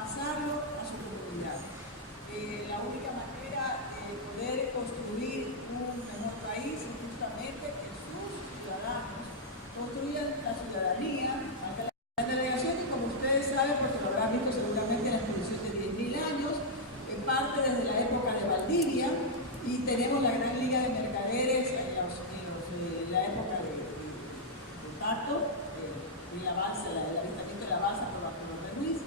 pasarlo a su comunidad. La única manera de poder construir un mejor país es justamente que sus ciudadanos construyan la ciudadanía ante la delegación, que como ustedes saben, porque lo habrán visto seguramente en la exposición de 10.000 años, que parte desde la época de Valdivia, y tenemos la gran liga de mercaderes en la época de Tato, y la balsa, el avistamiento de la balsa por los de Ruiz.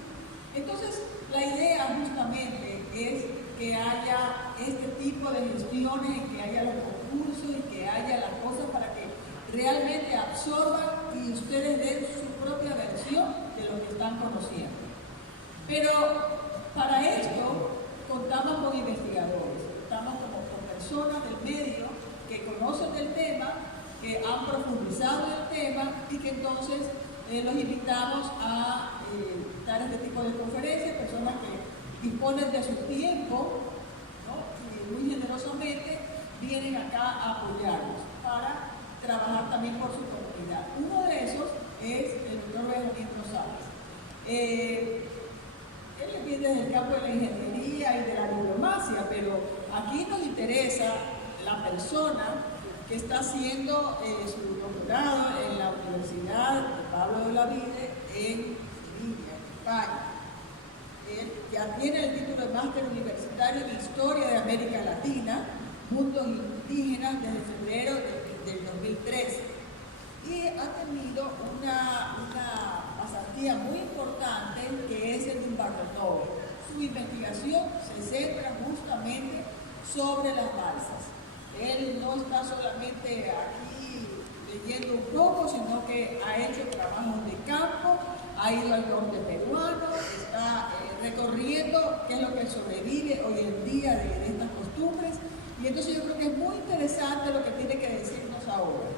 Entonces, la idea justamente es que haya este tipo de gestiones, que haya los concursos y que haya las cosas para que realmente absorban y ustedes den su propia versión de lo que están conociendo. Pero para esto contamos con investigadores, contamos con personas del medio que conocen del tema, que han profundizado en el tema y que entonces los invitamos a dar este tipo de conferencias, personas que disponen de su tiempo, ¿no? Y muy generosamente vienen acá a apoyarnos para trabajar también por su comunidad. Uno de esos es el doctor Benjamín Rosales. Él viene desde el campo de la ingeniería y de la diplomacia, pero aquí nos interesa la persona que está haciendo su doctorado en la Universidad de Pablo de Olavide en Sevilla, en España. Él ya tiene el título de máster universitario en Historia de América Latina, Mundos Indígenas, desde febrero del 2013. Y ha tenido una pasantía muy importante, que es el Dumbartonov. Su investigación se centra justamente sobre las balsas. Él no está solamente aquí leyendo un poco, sino que ha hecho trabajos de campo, ha ido al norte peruano, está recorriendo qué es lo que sobrevive hoy en día de estas costumbres. Y entonces yo creo que es muy interesante lo que tiene que decirnos ahora.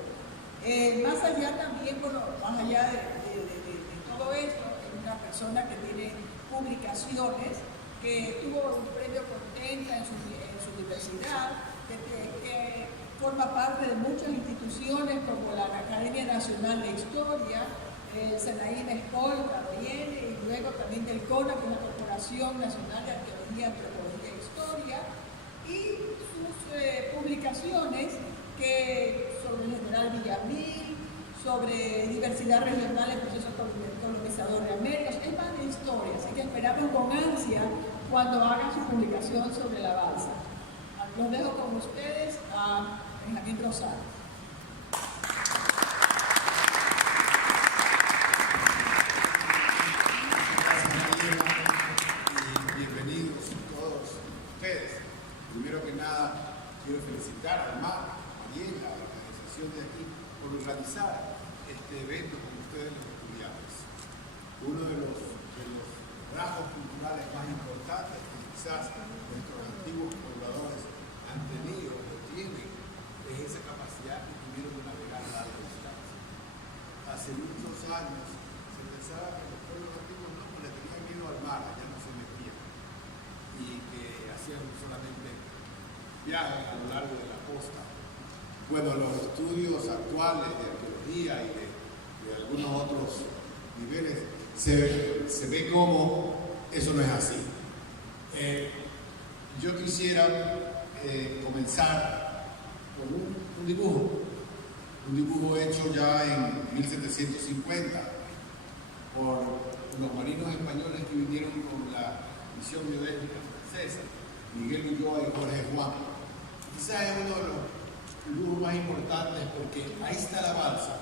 Más allá también, bueno, más allá de todo esto, es una persona que tiene publicaciones, que tuvo un premio Contenta en su universidad, que forma parte de muchas instituciones como la Academia Nacional de Historia, el Senaín Escolta viene, y luego también del CONA, que es la Corporación Nacional de Arqueología, Antropología e Historia, y sus publicaciones sobre el general Villamil, sobre diversidad regional en procesos colonizadores de América, es más de historia, así que esperamos con ansia cuando hagan su publicación sobre la balsa. Los dejo con ustedes a Benjamín Rosales. Gracias, Mariela, y bienvenidos todos ustedes. Primero que nada, quiero felicitar a Mariela, a la organización de aquí, por organizar este evento con ustedes los estudiantes. Uno de los rasgos culturales más importantes que quizás nuestros antiguos pobladores han tenido o tienen es esa capacidad que tuvieron de navegar a larga distancia. Hace muchos años se pensaba que los pueblos antiguos no le tenían miedo al mar, allá no se metían, y que hacían solamente viajes a lo largo de la costa. Bueno, los estudios actuales de arqueología y de algunos otros niveles se ve como eso no es así. Yo quisiera comenzar con un dibujo hecho ya en 1750 por los marinos españoles que vinieron con la misión biológica francesa, Miguel Ulloa y Jorge Juan. Quizás es uno de los dibujos más importantes porque ahí está la balsa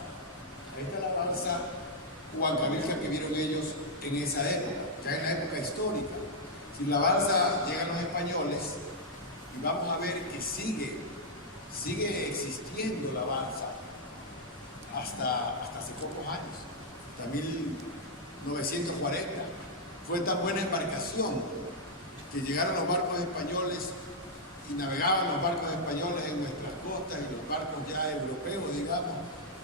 huancavilca que vieron ellos en esa época, ya en la época histórica. Sin la balsa llegan los españoles y vamos a ver que sigue existiendo la balsa hasta hace pocos años, hasta 1940. Fue tan buena embarcación que llegaron los barcos españoles y navegaban los barcos españoles en nuestras costas y los barcos ya europeos, digamos,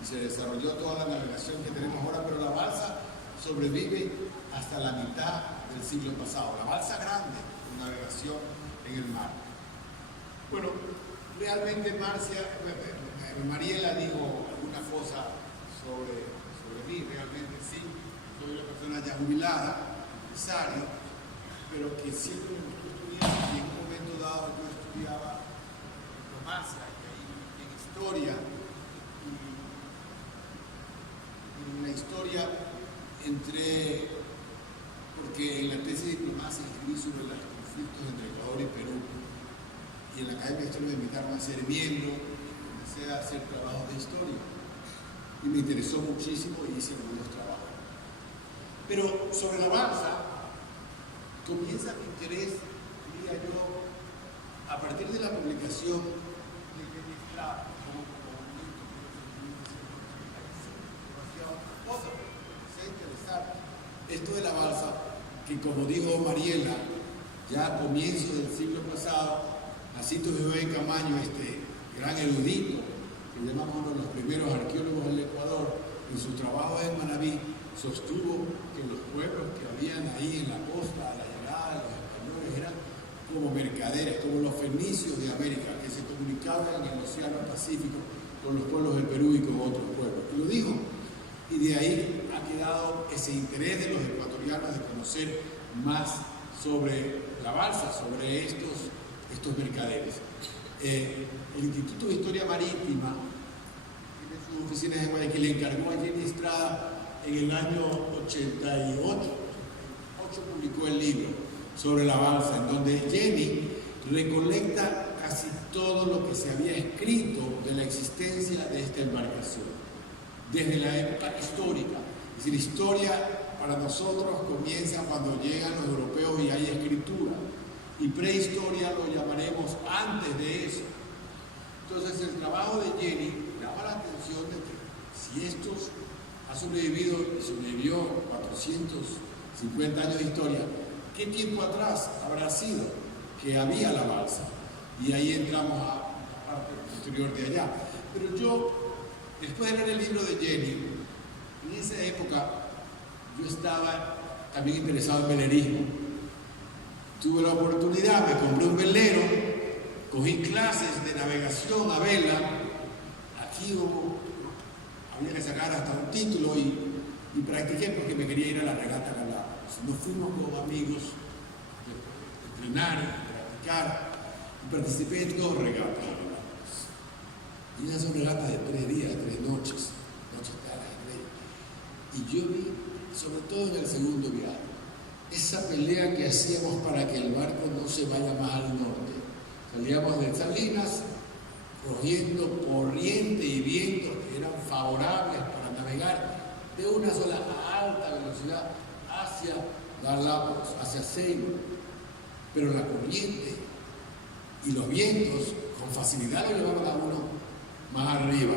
y se desarrolló toda la navegación que tenemos ahora, pero la balsa sobrevive hasta la mitad del siglo pasado. La balsa grande con navegación en el mar. Bueno, realmente Mariela dijo alguna cosa sobre mí, realmente sí, soy una persona ya jubilada, empresario, pero que siempre me gustó estudiar, y en un momento dado yo estudiaba diplomacia y ahí en historia, y en la historia entré, porque en la tesis de diplomacia escribí sobre los conflictos entre Ecuador y Perú, y en la Academia de Historia me invitaron a ser miembro, y comencé a hacer trabajos de historia, y me interesó muchísimo y hice algunos trabajos. Pero sobre la balsa, comienza mi interés, diría yo, a partir de la publicación de Jenny Estrada, como movimiento, demasiado cosas, me empecé a interesar. Esto de la balsa, que como dijo Mariela, ya a comienzos del siglo pasado, Jacinto Joven Camaño, este gran erudito, que llamamos uno de los primeros arqueólogos del Ecuador, en su trabajo en Manabí, sostuvo que los pueblos que habían ahí en la costa, a la llegada de los españoles, eran como mercaderes, como los fenicios de América, que se comunicaban en el Océano Pacífico con los pueblos del Perú y con otros pueblos. Y lo dijo. Y de ahí ha quedado ese interés de los ecuatorianos de conocer más sobre la balsa, sobre estos mercaderes. El Instituto de Historia Marítima, tiene sus oficinas en Guayaquil, le encargó a Jenny Estrada en el año 88 publicó el libro sobre la balsa, en donde Jenny recolecta casi todo lo que se había escrito de la existencia de esta embarcación, desde la época histórica. Es decir, historia para nosotros comienza cuando llegan los europeos y hay escritura, y prehistoria lo llamaremos antes de eso. Entonces el trabajo de Jenny llama la atención de que si estos ha sobrevivido y sobrevivió 450 años de historia, ¿qué tiempo atrás habrá sido que había la balsa? Y ahí entramos a la parte posterior de allá. Pero yo, después de leer el libro de Jenny, en esa época yo estaba también interesado en velerismo. Tuve la oportunidad, me compré un velero, cogí clases de navegación a vela. Aquí había que sacar hasta un título y practiqué porque me quería ir a la regata Galápagos. Nos fuimos como amigos de entrenar, de practicar, y participé en 2 regatas a Galápagos. Y esas son regatas de 3 días, 3 noches, noches tal, y yo vi, sobre todo en el segundo viaje, esa pelea que hacíamos para que el barco no se vaya más al norte. Salíamos de Salinas, cogiendo corriente y vientos que eran favorables para navegar de una sola a alta velocidad hacia Galápagos, hacia Ceiba. Pero la corriente y los vientos con facilidad lo llevaban a uno más arriba.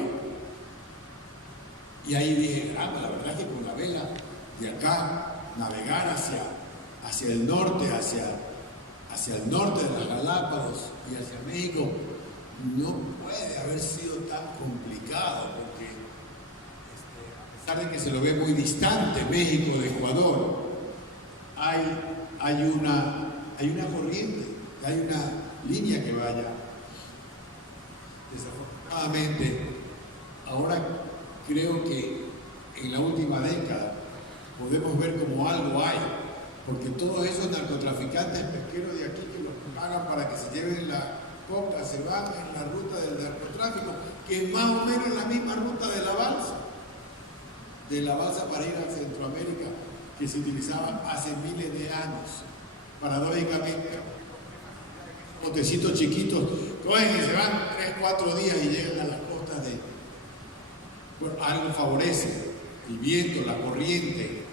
Y ahí dije, la verdad es que con la vela de acá, navegar hacia el norte, hacia el norte de las Galápagos y hacia México, no puede haber sido tan complicado, porque a pesar de que se lo ve muy distante México de Ecuador, hay una corriente, hay una línea que vaya. Desafortunadamente, ahora creo que en la última década podemos ver como algo hay, porque todos esos narcotraficantes pesqueros de aquí que los pagan para que se lleven la coca, se van en la ruta del narcotráfico, que es más o menos la misma ruta de la balsa para ir a Centroamérica, que se utilizaba hace miles de años. Paradójicamente, botecitos chiquitos, cogen y se van 3-4 días y llegan a las costas de... Bueno, algo favorece el viento, la corriente,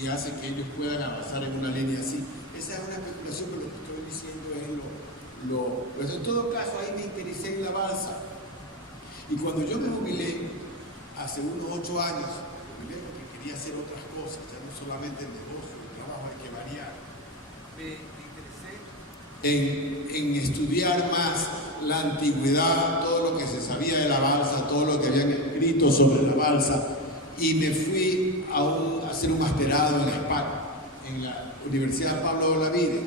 y hace que ellos puedan avanzar en una línea así. Esa es una especulación, pero lo que estoy diciendo es pues en todo caso, ahí me interesé en la balsa. Y cuando yo me jubilé, hace unos 8 años, me jubilé porque quería hacer otras cosas, ya no solamente el negocio, el trabajo hay que variar. Me interesé en estudiar más la antigüedad, todo lo que se sabía de la balsa, todo lo que habían escrito sobre la balsa, y me fui a hacer un masterado en la SPAC, en la Universidad Pablo de Olavide.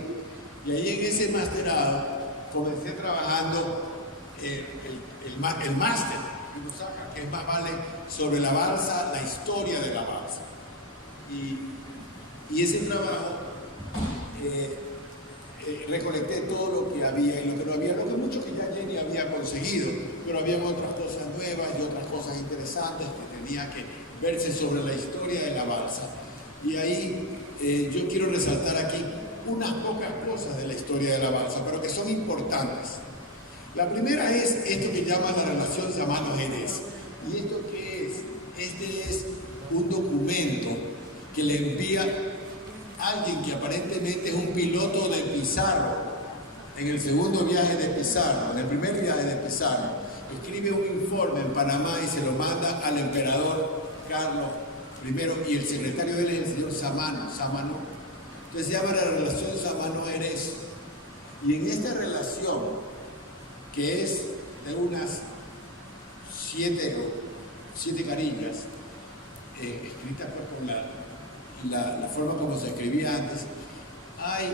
Y ahí en ese masterado comencé trabajando el máster que uno saca, que es más vale sobre la balsa, la historia de la balsa. Y ese trabajo recolecté todo lo que había y lo que no había, lo que mucho que ya Jenny había conseguido, pero había otras cosas nuevas y otras cosas interesantes que tenían que verse sobre la historia de la balsa. Y ahí yo quiero resaltar aquí unas pocas cosas de la historia de la balsa, pero que son importantes. La primera es esto que llaman la relación Samano-Jerez. ¿Y esto qué es? Este es un documento que le envía alguien que aparentemente es un piloto de Pizarro en el segundo viaje de Pizarro, en el primer viaje de Pizarro. Escribe un informe en Panamá y se lo manda al emperador Carlos I y el secretario de él es el señor Samano. Entonces se llama la relación Samano-Jerez. Y en esta relación, que es de unas 7 carillas, escritas con la forma como se escribía antes, hay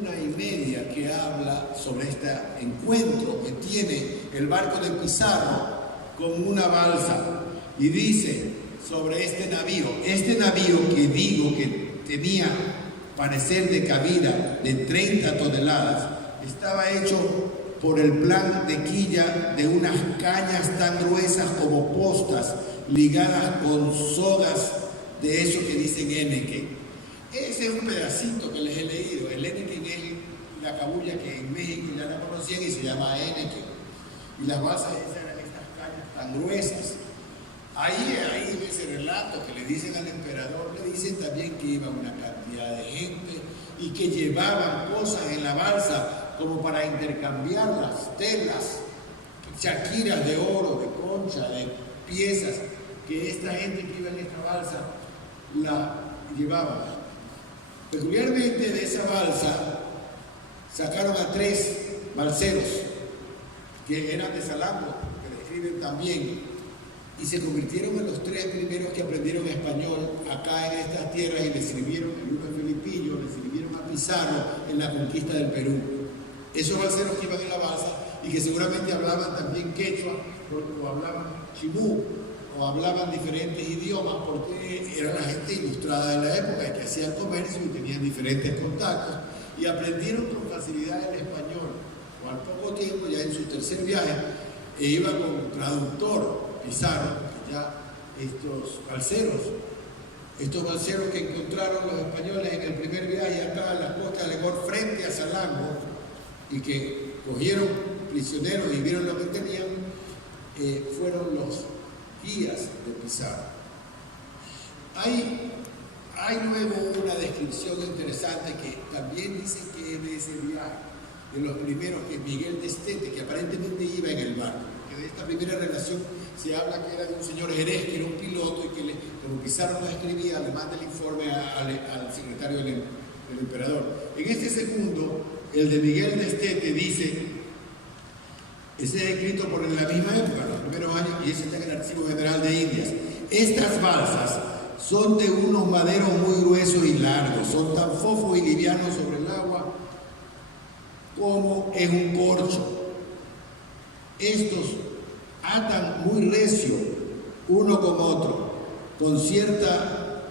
1.5 que habla sobre este encuentro que tiene el barco de Pizarro con una balsa y dice sobre este navío que digo que tenía parecer de cabida de 30 toneladas, estaba hecho por el plan de quilla de unas cañas tan gruesas como postas ligadas con sogas de eso que dicen eneque. Ese es un pedacito que les he leído. El eneque es la cabulla que en México ya la conocían y se llama eneque. Y las balsas eran estas cañas tan gruesas. Ahí en ese relato que le dicen al emperador, le dicen también que iba una cantidad de gente y que llevaban cosas en la balsa como para intercambiar las telas, chaquiras de oro, de concha, de piezas, que esta gente que iba en esta balsa la llevaba. Peculiarmente de esa balsa sacaron a 3 balseros que eran de Salambo, que le escriben también, y se convirtieron en los 3 primeros que aprendieron español acá en estas tierras y le sirvieron, el uno a Filipillo, le sirvieron a Pizarro en la conquista del Perú. Esos balseros que iban en la balsa y que seguramente hablaban también quechua o hablaban chimú, o hablaban diferentes idiomas porque era la gente ilustrada de la época y que hacían comercio y tenían diferentes contactos y aprendieron con facilidad el español. O al poco tiempo, ya en su tercer viaje, iba con traductor Pizarro, ya estos balseros que encontraron los españoles en el primer viaje acá en la costa de Legor frente a Salambo y que cogieron prisioneros y vieron lo que tenían, fueron los guías de Pizarro. Hay luego una descripción interesante que también dice que es de ese viaje, de los primeros, que Miguel de Estete, que aparentemente iba en el barco, que de esta primera relación se habla que era de un señor Jerez, que era un piloto y que como Pizarro no escribía, le manda el informe al secretario del emperador. En este segundo, el de Miguel de Estete dice, ese es escrito por la misma época, los primeros años, y ese está en el Archivo General de Indias. Estas balsas son de unos maderos muy gruesos y largos, son tan fofos y livianos sobre el agua como es un corcho. Estos atan muy recio uno con otro, con cierta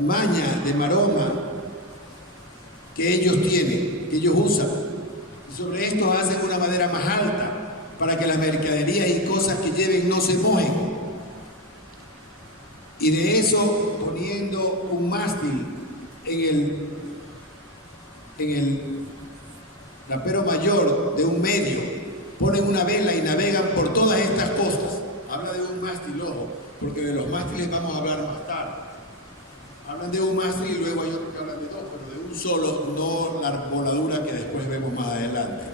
maña de maroma que ellos tienen, que ellos usan. Y sobre estos hacen una madera más alta para que las mercaderías y cosas que lleven no se mojen. Y de eso poniendo un mástil en el rapero mayor de un medio, ponen una vela y navegan por todas estas costas. Habla de un mástil, ojo, porque de los mástiles vamos a hablar más tarde. Hablan de un mástil y luego hay otros que hablan de 2, pero de un solo, no la voladura que después vemos más adelante.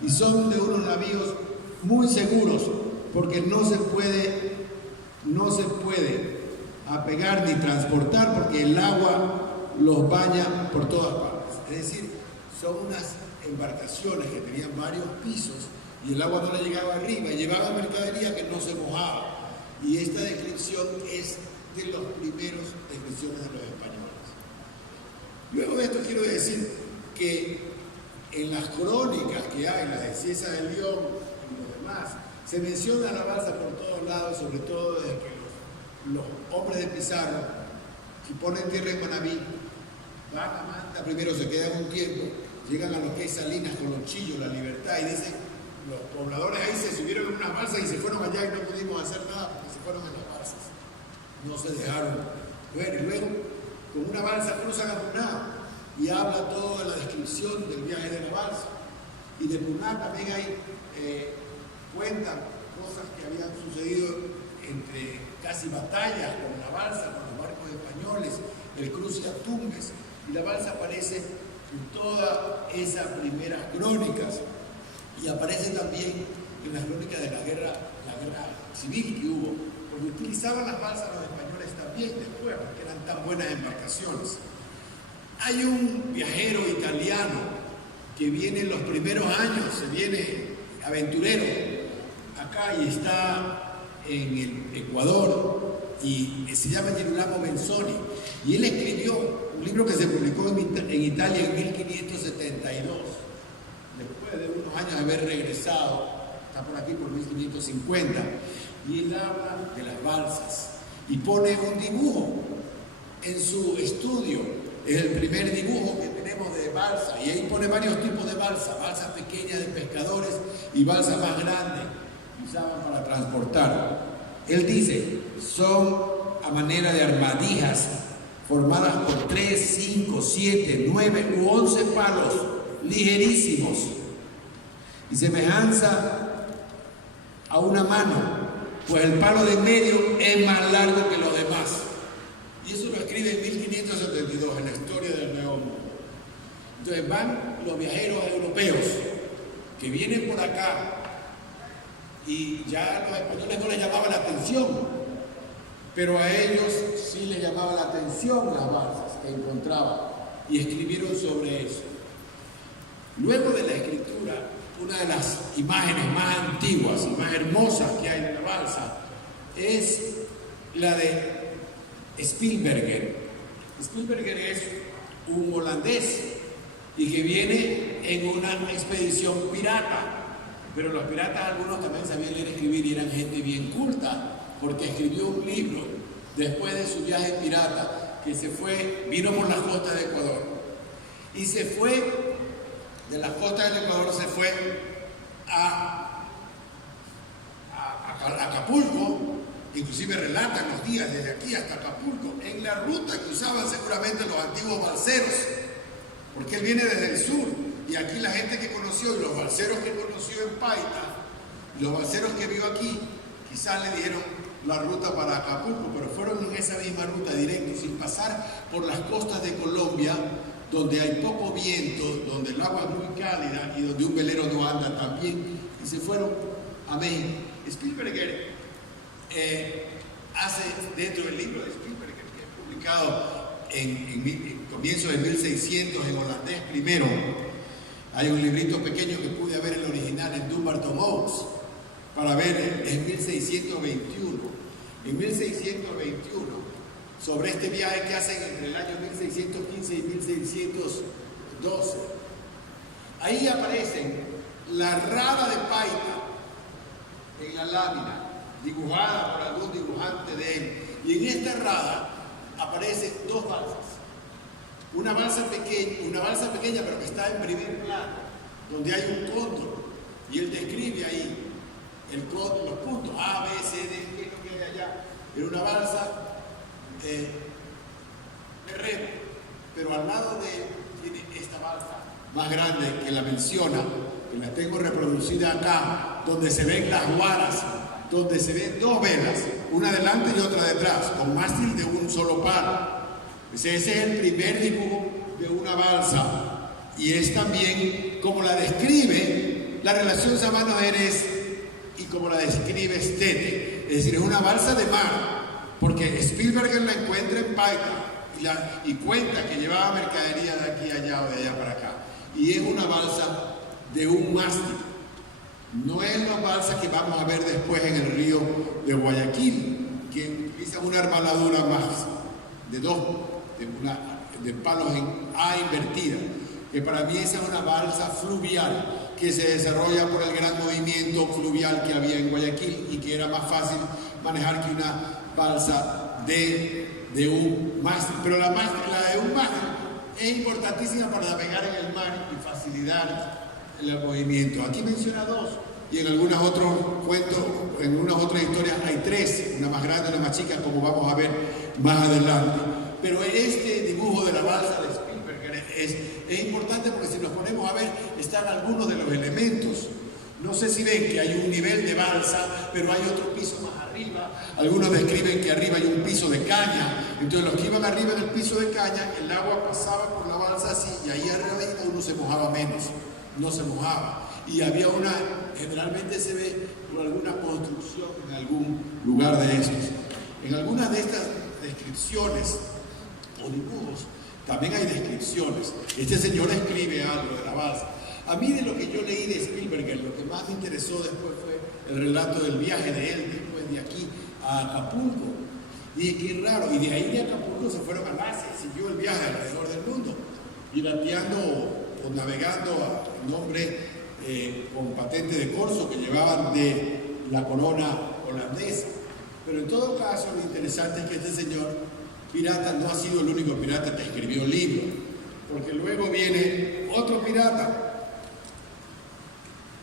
Y son de unos navíos muy seguros, porque no se puede apegar ni transportar, porque el agua los baña por todas partes. Es decir, son unas embarcaciones que tenían varios pisos y el agua no le llegaba arriba y llevaba mercadería que no se mojaba. Y esta descripción es de los primeros descripciones de los españoles. Luego de esto quiero decir que en las crónicas que hay, las de Cieza de León y los demás, se menciona la balsa por todos lados, sobre todo desde que los hombres de Pizarro, que ponen tierra en Manaví, van a Manta, primero se quedan un tiempo llegan a lo que es Salinas, Colonchillo, La Libertad, y dicen, los pobladores ahí se subieron en unas balsas y se fueron allá y no pudimos hacer nada porque se fueron en las balsas. No se dejaron ver. Y luego, con una balsa cruzan a Puná y habla toda la descripción del viaje de la balsa. Y de Puná también hay, cuentan cosas que habían sucedido entre casi batallas con la balsa, con los barcos españoles, el cruce a Tumbes. Y la balsa aparece en todas esas primeras crónicas. Y aparece también en las crónicas de la guerra civil que hubo, porque utilizaban las balsas los españoles también después, porque eran tan buenas embarcaciones. Hay un viajero italiano que viene en los primeros años, se viene aventurero acá y está en el Ecuador y se llama Girolamo Benzoni, y él escribió un libro que se publicó en Italia en 1572. Después de unos años de haber regresado, está por aquí por 1550, y él habla de las balsas y pone un dibujo en su estudio. Es el primer dibujo que tenemos de balsa, y ahí pone varios tipos de balsa: balsas pequeñas de pescadores y balsas más grandes que usaban para transportar. Él dice, son a manera de armadillas formadas por 3, 5, 7, 9 u 11 palos ligerísimos y semejanza a una mano, pues el palo de medio es más largo que los demás. Y eso lo escribe en 1572 en la historia del Nuevo Mundo. Entonces van los viajeros europeos que vienen por acá, y ya a los españoles no les llamaba la atención, pero a ellos sí les llamaba la atención las balsas que encontraban, y escribieron sobre eso. Luego de la escritura, una de las imágenes más antiguas y más hermosas que hay de la balsa es la de Spilbergen. Spilbergen es un holandés y que viene en una expedición pirata, pero los piratas algunos también sabían leer y escribir y eran gente bien culta, porque escribió un libro después de su viaje pirata, que se fue, vino por las costas de Ecuador y se fue de las costas del Ecuador, se fue a Acapulco. Inclusive relatan los días desde aquí hasta Acapulco, en la ruta que usaban seguramente los antiguos balseros, porque él viene desde el sur, y aquí la gente que conoció, y los balseros que conoció en Paita, los balseros que vio aquí, quizás le dijeron la ruta para Acapulco, pero fueron en esa misma ruta directo, sin pasar por las costas de Colombia, donde hay poco viento, donde el agua es muy cálida y donde un velero no anda tan bien, y se fueron a México. Spilbergen hace dentro del libro de Spilbergen, que es publicado en comienzos de 1600 en holandés primero, hay un librito pequeño que pude ver el original en Dumbarton Oaks para ver en 1621. En 1621, sobre este viaje que hacen entre el año 1615 y 1612, ahí aparecen la rada de Paita en la lámina, dibujada por algún dibujante de él, y en esta rada aparecen dos balsas. Una balsa pequeña pero que está en primer plano, donde hay un cóndor, y él describe ahí el cóndor, los puntos A, B, C, D, qué es lo que hay allá. Era una balsa de remo, pero al lado de él tiene esta balsa más grande que la menciona, que la tengo reproducida acá, donde se ven las guaras, donde se ven dos velas, una delante y otra detrás, con mástil de un solo palo. Ese es el primer dibujo de una balsa, y es también como la describe la relación Sámano-Jerez y como la describe Stete. Es decir, es una balsa de mar, porque Spilbergen la encuentra en Paita y cuenta que llevaba mercadería de aquí a allá o de allá para acá, y es una balsa de un mástil. No es la balsa que vamos a ver después en el río de Guayaquil, que utiliza una armaladura más de palos en A invertida, que para mí esa es una balsa fluvial que se desarrolla por el gran movimiento fluvial que había en Guayaquil y que era más fácil manejar que una balsa de un mástil. Pero la de un mástil es importantísima para navegar en el mar y facilitar el movimiento. Aquí menciona dos, y en algunos otros cuentos, en algunas otras historias hay tres, una más grande y una más chica, como vamos a ver más adelante. Pero este dibujo de la balsa de Spielberg es importante porque si nos ponemos a ver, están algunos de los elementos. No sé si ven que hay un nivel de balsa, pero hay otro piso más arriba. Algunos describen que arriba hay un piso de caña. Entonces los que iban arriba en el piso de caña, el agua pasaba por la balsa así, y ahí arriba uno se mojaba menos, no se mojaba. Y había una, generalmente se ve por alguna construcción en algún lugar de estos. En algunas de estas descripciones o dibujos, también hay descripciones. Este señor escribe algo de la balsa. A mí, de lo que yo leí de Spielberg, lo que más me interesó después fue el relato del viaje de él después de aquí a Acapulco. Y qué raro, y de ahí de Acapulco se fueron a Asia, siguió el viaje alrededor del mundo, pirateando o navegando a nombre con patente de corso que llevaban de la corona holandesa. Pero en todo caso, lo interesante es que este señor pirata no ha sido el único pirata que escribió libros, porque luego viene otro pirata,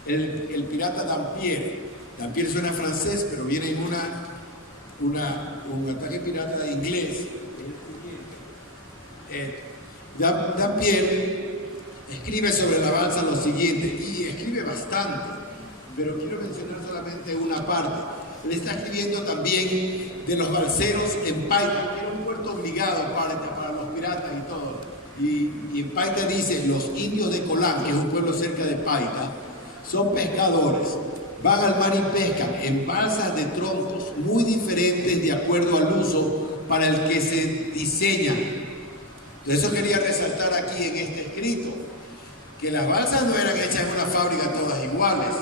el pirata Dampier. Dampier suena francés, pero viene en un ataque pirata de inglés. Dampier escribe sobre la balsa lo siguiente, y escribe bastante, pero quiero mencionar solamente una parte. Él está escribiendo también de los balseros en Paita, que era un puerto obligado para los piratas y todo. Y en Paita dice: los indios de Colán, que es un pueblo cerca de Paita, son pescadores, van al mar y pescan en balsas de troncos muy diferentes de acuerdo al uso para el que se diseñan. Eso quería resaltar aquí en este escrito, que las balsas no eran hechas en una fábrica todas iguales,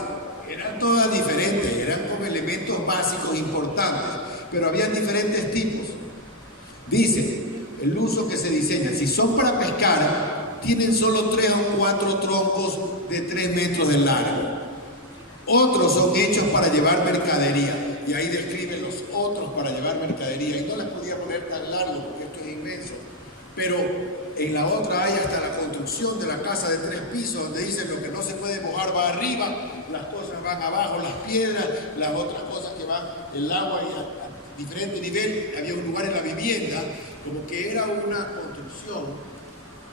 eran todas diferentes, eran con elementos básicos importantes, pero habían diferentes tipos. Dice, el uso que se diseña, si son para pescar, tienen solo 3 o 4 troncos de 3 metros de largo. Otros son hechos para llevar mercadería, y ahí describen los otros para llevar mercadería, y no les podía poner tan largo porque esto es inmenso. Pero en la otra hay hasta la construcción de la casa de 3 pisos, donde dicen lo que no se puede mojar va arriba, las cosas van abajo, las piedras, las otras cosas que van, el agua, y a diferente nivel. Había un lugar en la vivienda, como que era una construcción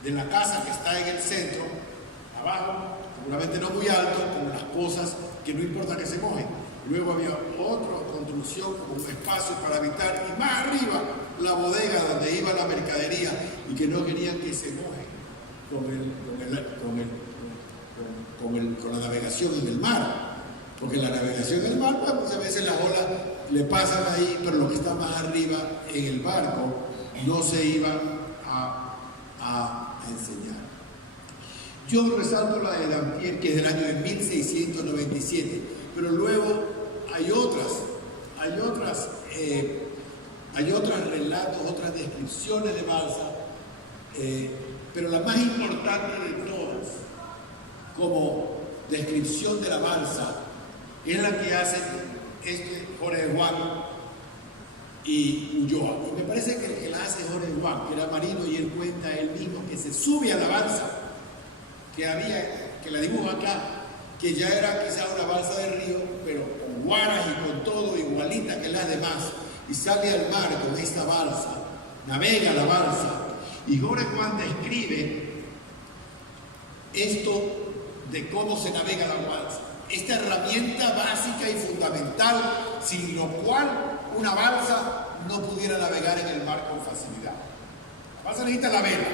de la casa que está en el centro, abajo, seguramente no muy alto, con las cosas que no importa que se mojen. Luego había otra construcción con un espacio para habitar, y más arriba la bodega donde iba la mercadería, y que no querían que se moje con la navegación en el mar, porque la navegación en el mar, pues muchas veces las olas le pasan ahí, pero lo que está más arriba en el barco no se iban a enseñar. Yo resalto la de Dampier, que es del año de 1697, pero luego hay otros relatos, otras descripciones de balsa, pero la más importante de todas, como descripción de la balsa, es la que hacen Jorge Juan y Ulloa. Y me parece que el que la hace es Jorge Juan, que era marino, y él cuenta él mismo que se sube a la balsa, que la dibuja acá, que ya era quizá una balsa de río, pero con guaras y con todo, igualita que las demás, y sale al mar con esta balsa, navega la balsa, y Jorge Juan describe esto de cómo se navega la balsa, esta herramienta básica y fundamental, sin lo cual una balsa no pudiera navegar en el mar con facilidad. La balsa necesita la vela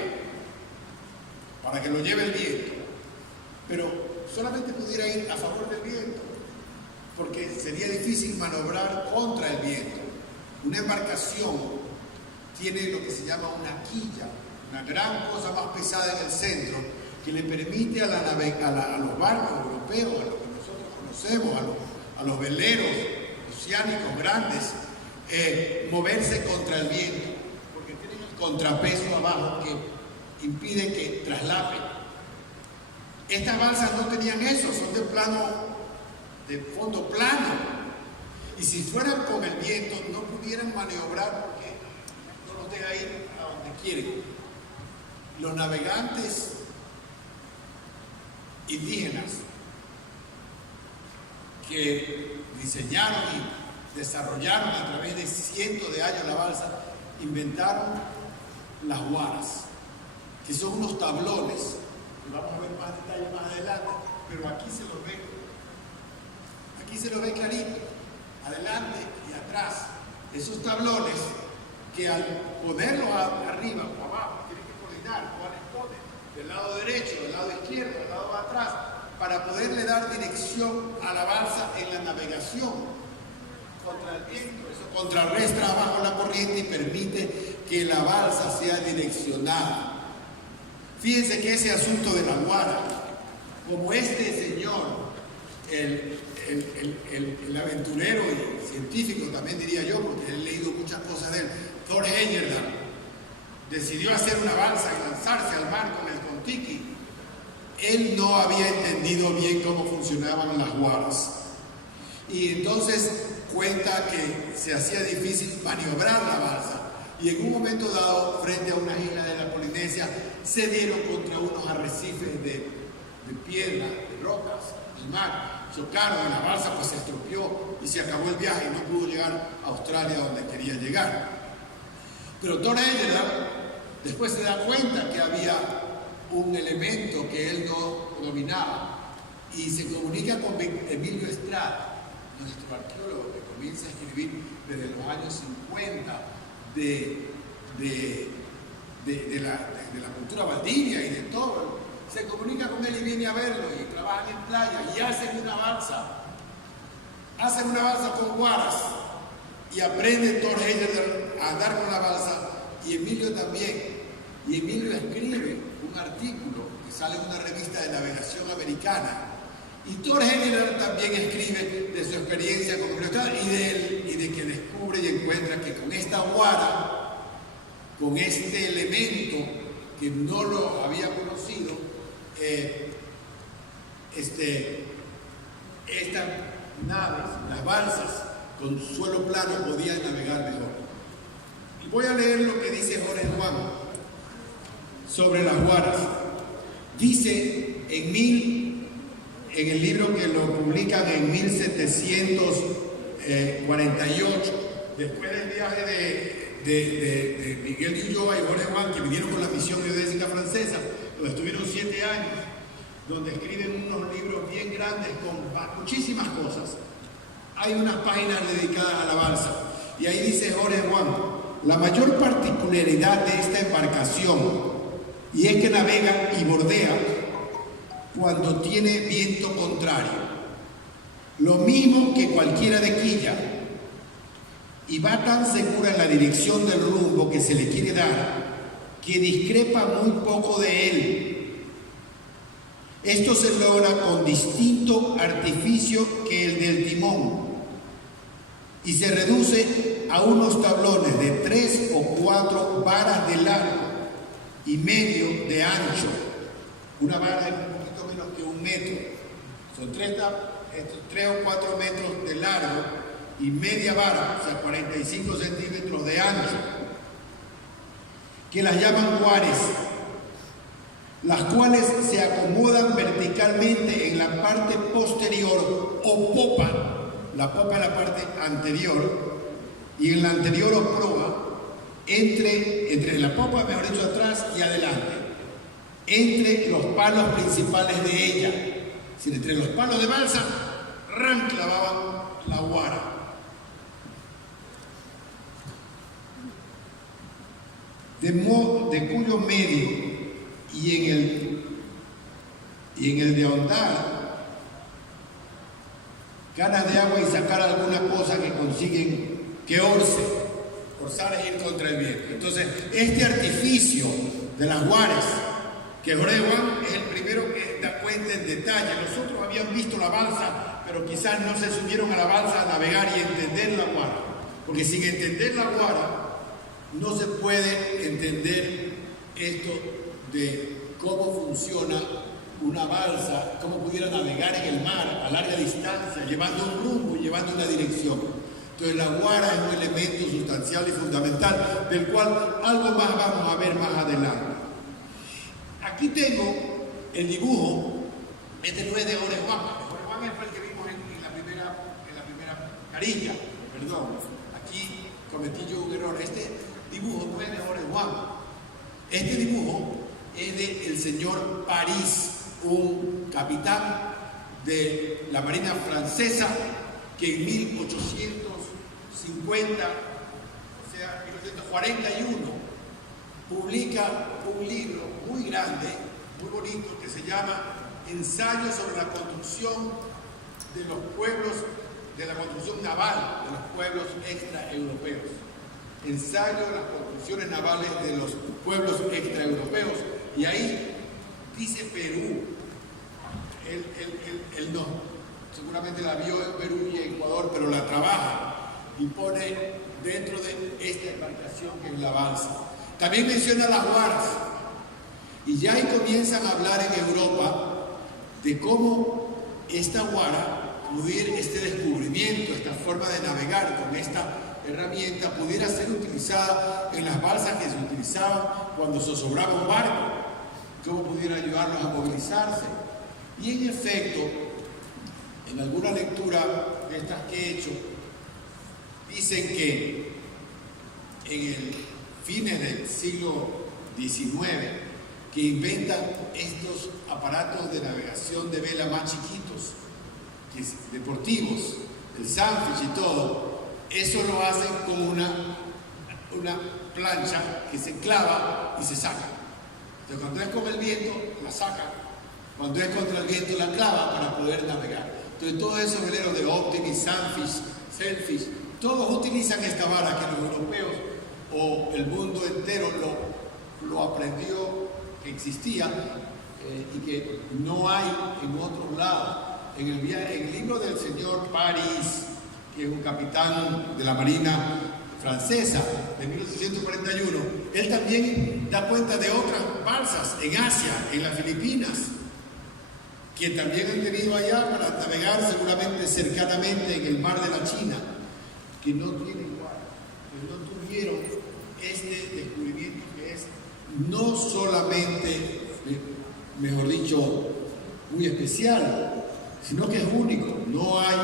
para que lo lleve el viento, pero solamente pudiera ir a favor del viento, porque sería difícil maniobrar contra el viento. Una embarcación tiene lo que se llama una quilla, una gran cosa más pesada en el centro, que le permite a los barcos europeos, a los que nosotros conocemos, a los veleros oceánicos grandes, moverse contra el viento, porque tienen el contrapeso abajo que impide que traslapen. Estas balsas no tenían eso, son de fondo plano, y si fueran con el viento no pudieran maniobrar porque no los deja ir a donde quieren. los navegantes indígenas que diseñaron y desarrollaron a través de cientos de años la balsa, inventaron las guaras, que son unos tablones, que vamos a ver más detalles más adelante, pero aquí se los ve clarito, adelante y atrás. Esos tablones que al ponerlos arriba o abajo, tienen que coordinar cuáles ponen, del lado derecho, del lado izquierdo, del lado de atrás, para poderle dar dirección a la balsa en la navegación contra el viento. Eso contrarresta abajo la corriente y permite que la balsa sea direccionada. Fíjense que ese asunto de la guara, como este señor, el aventurero y científico también diría yo, porque he leído muchas cosas de él, Thor Heyerdahl, decidió hacer una balsa y lanzarse al mar con el Kon-Tiki. Él no había entendido bien cómo funcionaban las guaras. Y entonces cuenta que se hacía difícil maniobrar la balsa. Y en un momento dado, frente a una isla de la Polinesia, se dieron contra unos arrecifes de piedra, de rocas, del mar. Chocaron y la balsa pues se estropeó y se acabó el viaje y no pudo llegar a Australia donde quería llegar. Pero Thor Heyerdahl después se da cuenta que había un elemento que él no dominaba y se comunica con Emilio Estrada, nuestro arqueólogo, que comienza a escribir desde los años 50 de la cultura valdivia y de todo. Se comunica con él y viene a verlo y trabajan en playa y hacen una balsa con guaras y aprende Thor Heyerdahl a andar con la balsa y Emilio también. Y Emilio escribe un artículo que sale en una revista de navegación americana. Y Thor Heyerdahl también escribe de su experiencia con Emilio Estrada y de que descubre y encuentra que con esta guara, con este elemento que no lo había conocido, estas naves, las balsas con suelo plano podían navegar mejor. Y voy a leer lo que dice Jorge Juan sobre las guaras. Dice en el libro que lo publican en 1748, después del viaje de Miguel de Ulloa y Jorge Juan, que vinieron con la misión geodésica francesa, donde estuvieron 7 años, donde escriben unos libros bien grandes con muchísimas cosas. Hay unas páginas dedicadas a la balsa, y ahí dice Jorge Juan: la mayor particularidad de esta embarcación, y es que navega y bordea cuando tiene viento contrario, lo mismo que cualquiera de quilla, y va tan segura en la dirección del rumbo que se le quiere dar, que discrepa muy poco de él. Esto se logra con distinto artificio que el del timón, y se reduce a unos tablones de 3 o 4 varas de largo y medio de ancho. Una vara es un poquito menos que 1 metro. Son 3 o 4 metros de largo y media vara, o sea, 45 centímetros de ancho, que las llaman guares, las cuales se acomodan verticalmente en la parte posterior o popa. La popa es la parte anterior, y en la anterior o proa, entre la popa, mejor dicho, atrás y adelante, entre los palos principales de ella. Es decir, entre los palos de balsa, clavaban la guara. De cuyo medio y en el de ahondar ganas de agua y sacar alguna cosa que consiguen que orce. Orzar es ir contra el viento. Entonces, este artificio de las guaras, que Jorge Juan es el primero que da cuenta en detalle. Los otros habían visto la balsa, pero quizás no se subieron a la balsa a navegar y entender la guara. Porque sin entender la guara, no se puede entender esto de cómo funciona una balsa, cómo pudiera navegar en el mar a larga distancia, llevando un rumbo y llevando una dirección. Entonces la guara es un elemento sustancial y fundamental, del cual algo más vamos a ver más adelante. Aquí tengo el dibujo. Este no es de Jorge Juan. Jorge Juan fue el que vimos en la primera carilla. Perdón, aquí cometí yo un error. Este dibujo no es de Jorge Juan. Este dibujo es del señor París, un capitán de la Marina francesa que en 1850, o sea, 1941, publica un libro muy grande, muy bonito, que se llama Ensayo sobre la construcción de los pueblos, de la construcción naval de los pueblos extraeuropeos. Ensayo de las construcciones navales de los pueblos extraeuropeos. Y ahí dice Perú. Él no, seguramente la vio en Perú y en Ecuador, pero la trabaja y pone dentro de esta embarcación que es la balsa. También menciona las guaras. Y ya ahí comienzan a hablar en Europa de cómo esta guara, este descubrimiento, esta forma de navegar con esta herramienta, pudiera ser utilizada en las balsas que se utilizaban cuando zozobraba un barco, cómo pudiera ayudarlos a movilizarse. Y en efecto, en alguna lectura de estas que he hecho, dicen que en el fines del siglo XIX, que inventan estos aparatos de navegación de vela más chiquitos, que es deportivos, el Sunfish y todo, eso lo hacen con una plancha que se clava y se saca. Entonces cuando es con el viento, la saca. Cuando es contra el viento, la clava para poder navegar. Entonces todos esos veleros de Optimus, Sunfish, Sailfish, todos utilizan esta vara que los europeos o el mundo entero lo aprendió que existía y que no hay en otros lados. En el libro del señor París, que es un capitán de la Marina francesa de 1841, él también da cuenta de otras balsas en Asia, en las Filipinas, que también han tenido allá para navegar seguramente cercanamente en el mar de la China, que no tienen igual, que no tuvieron este descubrimiento que es no solamente, mejor dicho, muy especial, sino que es único. No hay,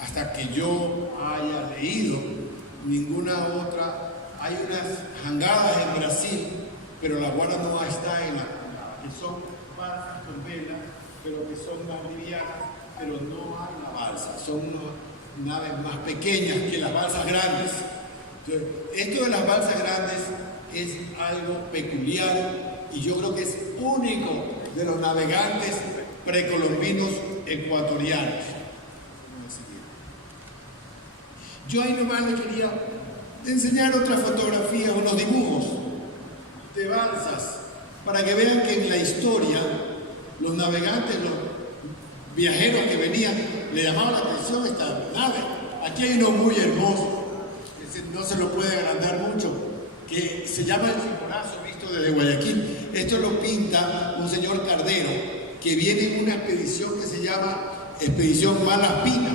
hasta que yo haya leído, ninguna otra. Hay unas jangadas en Brasil, pero la guara no está en la jangada, que son balsas con vela, pero que son más livianas, pero no hay la balsa, son naves más pequeñas que las balsas grandes. Entonces, esto de las balsas grandes es algo peculiar y yo creo que es único de los navegantes precolombinos ecuatorianos. Yo ahí nomás le quería enseñar otras fotografías, unos dibujos de balsas, para que vean que en la historia los navegantes, los viajeros que venían, le llamaban la atención a esta nave. Aquí hay uno muy hermoso, no se lo puede agrandar mucho, que se llama el Chimborazo, visto desde Guayaquil. Esto lo pinta un señor Cardero, que viene en una expedición que se llama Expedición Malaspina.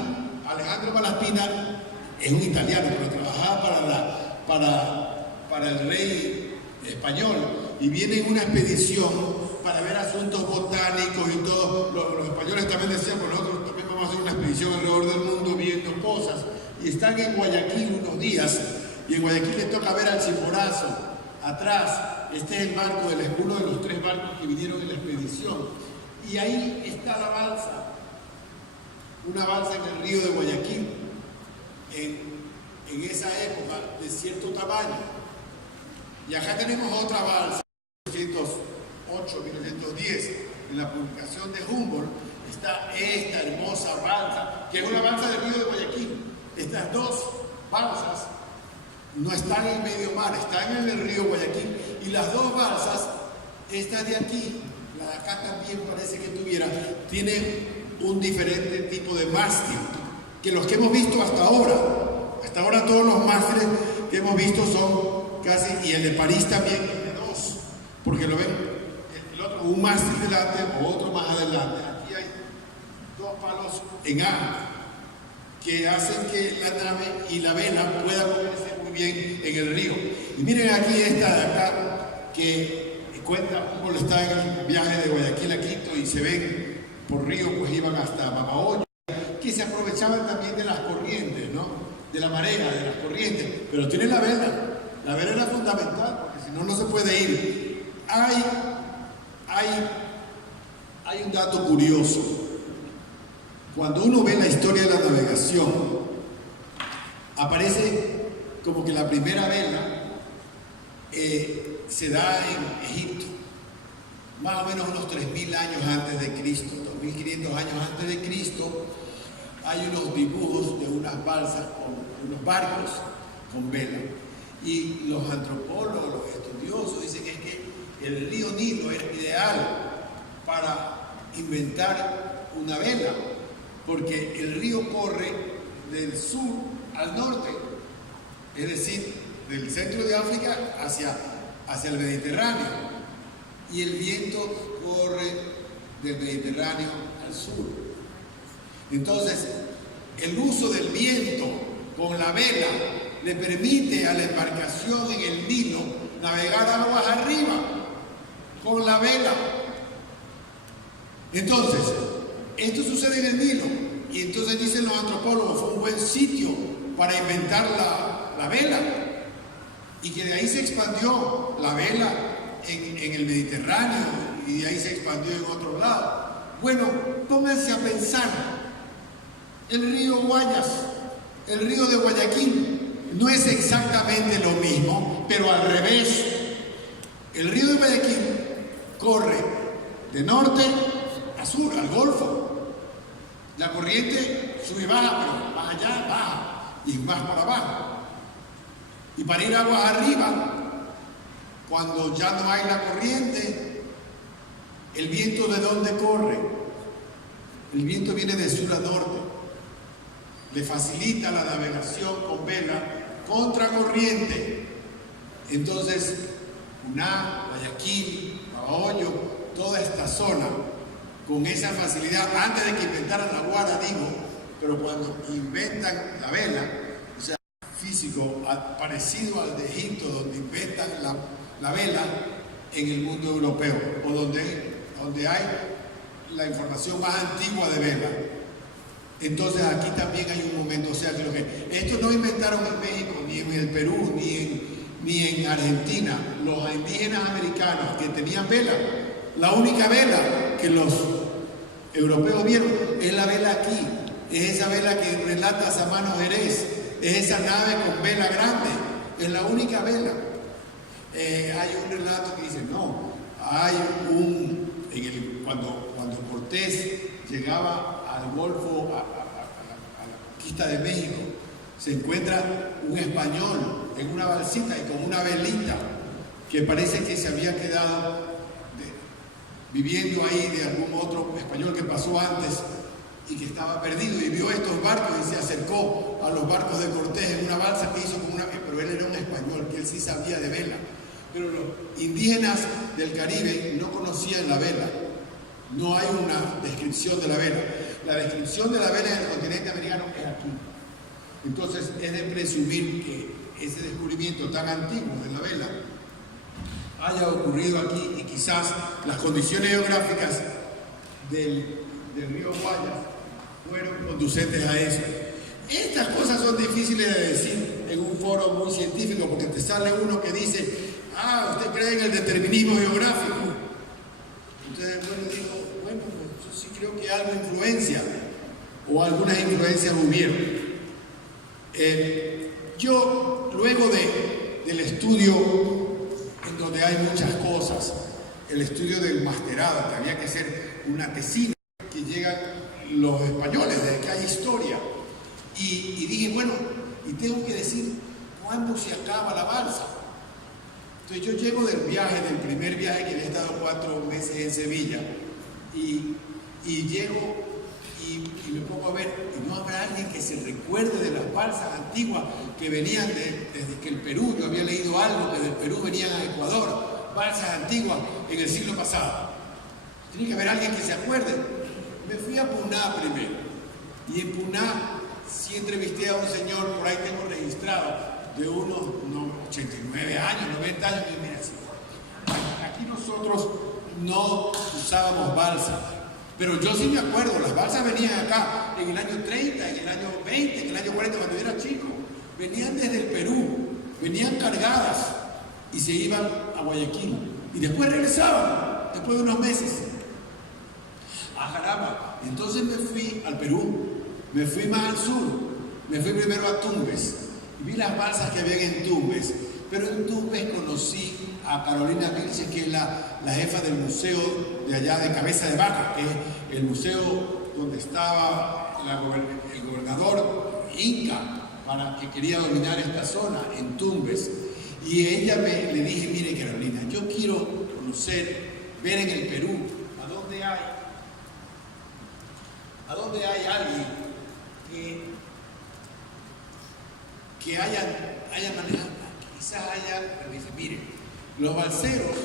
Alejandro Malaspina es un italiano, pero trabajaba para el rey español, y viene en una expedición para ver asuntos botánicos y todo. Los españoles también decían, pues nosotros también vamos a hacer una expedición alrededor del mundo viendo cosas, y están en Guayaquil unos días, y en Guayaquil les toca ver al Chimborazo atrás. Este es el barco, uno de los 3 barcos que vinieron en la expedición, y ahí está la balsa, una balsa en el río de Guayaquil, en esa época de cierto tamaño. Y acá tenemos otra balsa, 1908, 1910, en la publicación de Humboldt, está esta hermosa balsa, que es una balsa del río de Guayaquil. Estas dos balsas no están en medio mar, están en el río Guayaquil, y las dos balsas, esta de aquí, la de acá también parece que tienen un diferente tipo de mástil que los que hemos visto hasta ahora. Hasta ahora todos los mástiles que hemos visto son casi, y el de París también es de 2, porque lo ven, el otro, un mástil delante o otro más adelante. Aquí hay 2 palos en A que hacen que la nave y la vela puedan moverse muy bien en el río. Y miren aquí esta de acá, que cuenta, Humboldt está en el viaje de Guayaquil a Quito y se ven por río, pues iban hasta Mamaoyo, que se aprovechaban también de las corrientes, ¿no? De la marea, de las corrientes, pero tiene la vela. La vela era fundamental, porque si no, no se puede ir. Hay un dato curioso. Cuando uno ve la historia de la navegación, aparece como que la primera vela se da en Egipto, más o menos unos 3.000 años antes de Cristo, 2.500 años antes de Cristo. Hay unos dibujos de unas balsas, unos barcos con vela. Y los antropólogos, los estudiosos dicen que el río Nilo era ideal para inventar una vela, porque el río corre del sur al norte, es decir, del centro de África hacia el Mediterráneo, y el viento corre del Mediterráneo al sur. Entonces, el uso del viento con la vela le permite a la embarcación en el Nilo navegar aguas arriba con la vela. Entonces, esto sucede en el Nilo, y entonces dicen los antropólogos, fue un buen sitio para inventar la vela, y que de ahí se expandió la vela en el Mediterráneo, y de ahí se expandió en otros lados. Bueno, pónganse a pensar, el río Guayas, el río de Guayaquil, no es exactamente lo mismo, pero al revés. El río de Guayaquil corre de norte a sur, al Golfo. La corriente sube y baja, pero más allá baja y más para abajo. Y para ir aguas arriba, cuando ya no hay la corriente, ¿el viento de dónde corre? El viento viene de sur a norte. Le facilita la navegación con vela contra corriente. Entonces, Puná, Guayaquil, Mamaoyo, toda esta zona, con esa facilidad, antes de que inventaran la guara, digo, pero cuando inventan la vela, o sea, físico parecido al de Egipto, donde inventan la vela en el mundo europeo, o donde hay la información más antigua de vela. Entonces aquí también hay un momento, o sea, que esto no inventaron en México, ni en el Perú, ni en Argentina. Los indígenas americanos que tenían vela, la única vela que los europeos vieron es la vela aquí, es esa vela que relata Samano Jerez, es esa nave con vela grande, es la única vela. Hay un relato que dice, no, hay cuando Cortés llegaba al Golfo, a la conquista de México, se encuentra un español en una balsita y con una velita que parece que se había quedado viviendo ahí de algún otro español que pasó antes y que estaba perdido, y vio estos barcos y se acercó a los barcos de Cortés en una balsa que hizo pero él era un español, que él sí sabía de vela. Pero los indígenas del Caribe no conocían la vela. No hay una descripción de la vela. La descripción de la vela en el continente americano es aquí. Entonces es de presumir que ese descubrimiento tan antiguo de la vela haya ocurrido aquí, y quizás las condiciones geográficas del río Guayas fueron conducentes a eso. Estas cosas son difíciles de decir en un foro muy científico, porque te sale uno que dice, ¿usted cree en el determinismo geográfico? Entonces yo digo, bueno, yo sí creo que algo influencia, o algunas influencias hubieron. Yo, luego del estudio, en donde hay muchas cosas, el estudio del masterado, que había que hacer una tesina, que llegan los españoles, desde que hay historia, y dije, bueno, y tengo que decir cuándo se acaba la balsa. Entonces yo llego del primer viaje, que había estado 4 meses en Sevilla, y llego y me pongo a ver, y no habrá alguien que se recuerde de las balsas antiguas que venían desde que el Perú, yo había leído algo, que del Perú venían a Ecuador, balsas antiguas en el siglo pasado. Tiene que haber alguien que se acuerde. Me fui a Puná primero, y en Puná sí entrevisté a un señor, por ahí tengo registrado, de unos 89 años, 90 años, que mira, así, aquí aquí nosotros no usábamos balsa, pero yo sí me acuerdo, las balsas venían acá en el año 30, en el año 20, en el año 40, cuando yo era chico. Venían desde el Perú, venían cargadas y se iban a Guayaquil. Y después regresaban, después de unos meses, a Jarama. Entonces me fui al Perú, me fui más al sur, me fui primero a Tumbes. Y vi las balsas que habían en Tumbes. Pero en Tumbes conocí a Carolina Vilches, que es la jefa del museo de allá de Cabeza de Vaca, que es el museo donde estaba el gobernador Inca, que quería dominar esta zona, en Tumbes. Y ella le dije, mire Carolina, yo quiero conocer, ver en el Perú, a dónde hay alguien que haya manejado, quizás me dice, mire, los balseros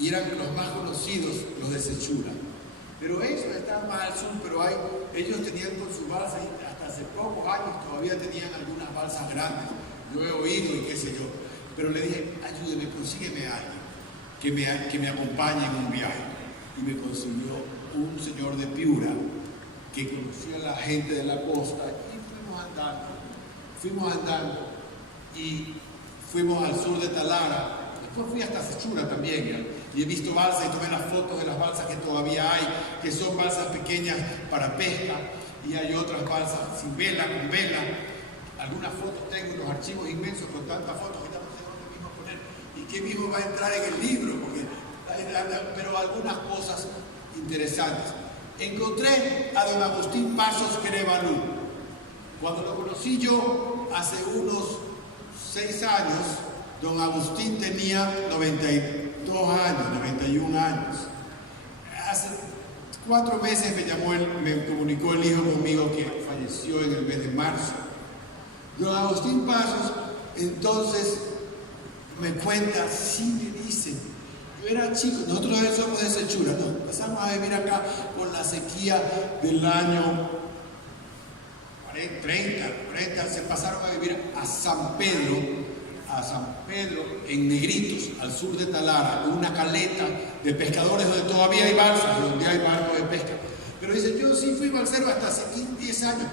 y eran los más conocidos, los de Sechura. Pero ellos estaban más al sur, pero ellos tenían con su balsa, hasta hace pocos años todavía tenían algunas balsas grandes. Yo he oído y qué sé yo. Pero le dije, ayúdeme, consígueme a alguien que me acompañe en un viaje. Y me consiguió un señor de Piura que conocía a la gente de la costa y fuimos andando y fuimos al sur de Talara. Después fui hasta Sechura también, y he visto balsas y tomé las fotos de las balsas que todavía hay, que son balsas pequeñas para pesca, y hay otras balsas sin vela, con vela. Algunas fotos tengo, unos archivos inmensos con tantas fotos que no sé dónde mismo poner y qué mismo va a entrar en el libro, pero algunas cosas interesantes. Encontré a don Agustín Pasos Querevalú. Cuando lo conocí yo hace unos 6 años, don Agustín tenía 92 años, 91 años. Hace 4 meses me comunicó el hijo conmigo que falleció en el mes de marzo. Don Agustín Pasos, entonces, me cuenta, sí me dice, yo era chico, nosotros somos de Sechura, ¿no? Empezamos a vivir acá con la sequía del año 30, se pasaron a vivir a San Pedro en Negritos, al sur de Talara, una caleta de pescadores donde todavía hay balsas, donde hay barcos de pesca. Pero dice, yo sí fui balsero hasta hace 10 años.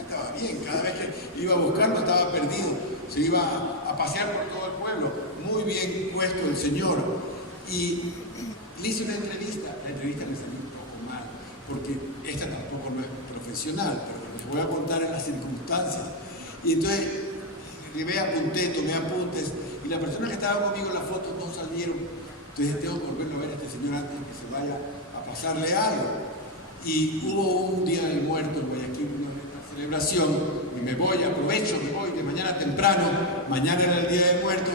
Estaba bien, cada vez que iba a buscarlo estaba perdido, se iba a pasear por todo el pueblo, muy bien puesto el señor. Y le hice una entrevista, la entrevista me salió un poco mal, porque esta tampoco no es profesional, pero les voy a contar en las circunstancias. Y entonces tomé apuntes, y las personas que estaban conmigo en la foto no salieron. Entonces tengo que volverlo a ver a este señor antes de que se vaya a pasarle algo. Y hubo un día del muerto en Guayaquil, una celebración, y me voy de mañana temprano, mañana era el día del muerto,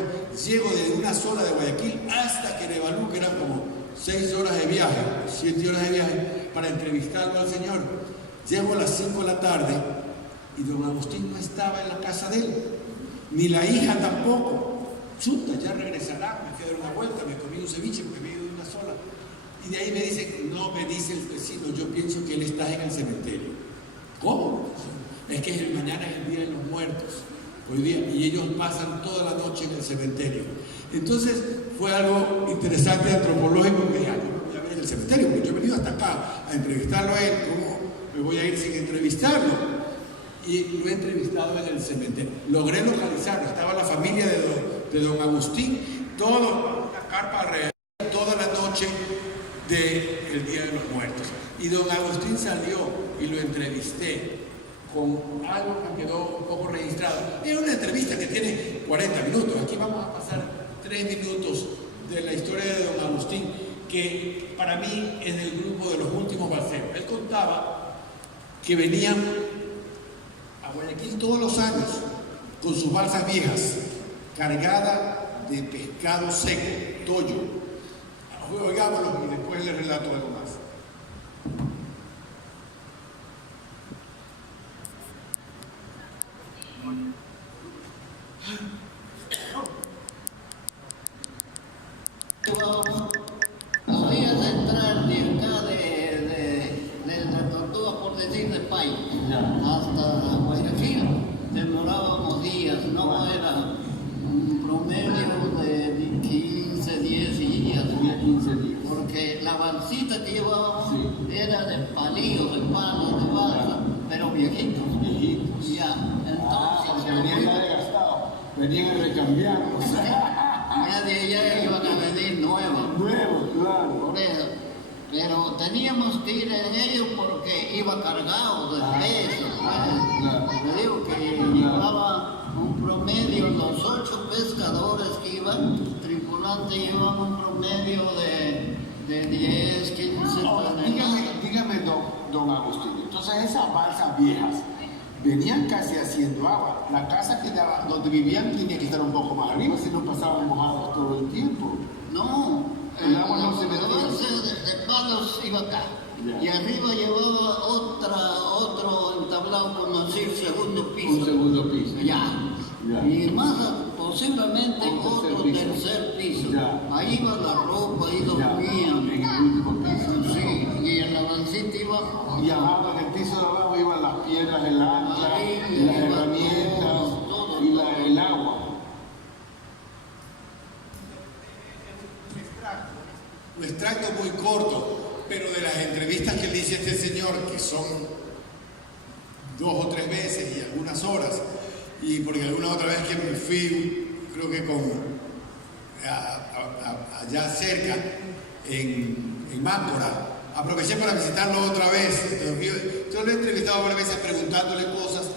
llego de una sola de Guayaquil hasta Querevalú, que eran como 6 horas de viaje, 7 horas de viaje, para entrevistarlo al señor. Llego a las 5 de la tarde y don Agustín no estaba en la casa de él, ni la hija tampoco. Chuta, ya regresará, me fui a dar una vuelta, me comí un ceviche porque me he ido de una sola. Y de ahí me dice el vecino, yo pienso que él está en el cementerio. ¿Cómo? Es que mañana es el Día de los Muertos, hoy día, y ellos pasan toda la noche en el cementerio. Entonces fue algo interesante, antropológico, que yo no voy a ver en el cementerio, porque yo he venido hasta acá a entrevistarlo a él, ¿cómo me voy a ir sin entrevistarlo? Y lo he entrevistado en el cementerio. Logré localizarlo, estaba la familia de don Agustín, toda una carpa alrededor, toda la noche del Día de los Muertos. Y don Agustín salió y lo entrevisté con algo que quedó un poco registrado. Es una entrevista que tiene 40 minutos. Aquí vamos a pasar 3 minutos de la historia de don Agustín, que para mí es del grupo de los últimos balseros. Él contaba que venían a Guayaquil todos los años con sus balsas viejas, cargadas de pescado seco, toyo. Oigámoslo y después les relato algo más. Podías entrar de acá de Tortuga, por decir, de Pai, hasta Guayaquil. Demorábamos días, no era un promedio de 15 tenía? Porque la balsita que llevábamos Sí. era de palillos, de palos, de balsa, pero viejitos. Viejitos. Ya, entonces. Porque venían ya desgastados. Venían a recambiarlos. Ya de allá iban a venir nuevos. Nuevos, claro. Por eso. Pero teníamos que ir en ellos porque iba cargado de peso. Claro. Le digo que llevaba un promedio, los 8 pescadores que iban, tripulantes llevaban un promedio de 10, 15 Ahora, toneladas. dígame, don Agustín, entonces esas balsas viejas venían casi haciendo agua. La casa que donde vivían tenía que estar un poco más arriba, si no pasaban mojados todo el tiempo. No, El agua no se metía. de palos iba acá. Ya. Y arriba llevaba otro entablado, como decir, segundo piso. Un segundo piso. Ya. Ya. Y más posiblemente Un tercer otro piso. tercer piso. Ya. Ahí iba la ropa, ahí Ya, dormían. en el último piso. Sí, y en la balsita iba. Y abajo, en el piso de abajo iban las piedras, el ancla, Ahí las iba herramientas todo. y el agua. Un extracto muy corto, pero de las entrevistas que le hice a este señor, que son 2 o 3 veces y algunas horas, y porque alguna otra vez que me fui, creo que allá cerca, en Máncora, aproveché para visitarlo otra vez. Yo lo he entrevistado varias veces preguntándole cosas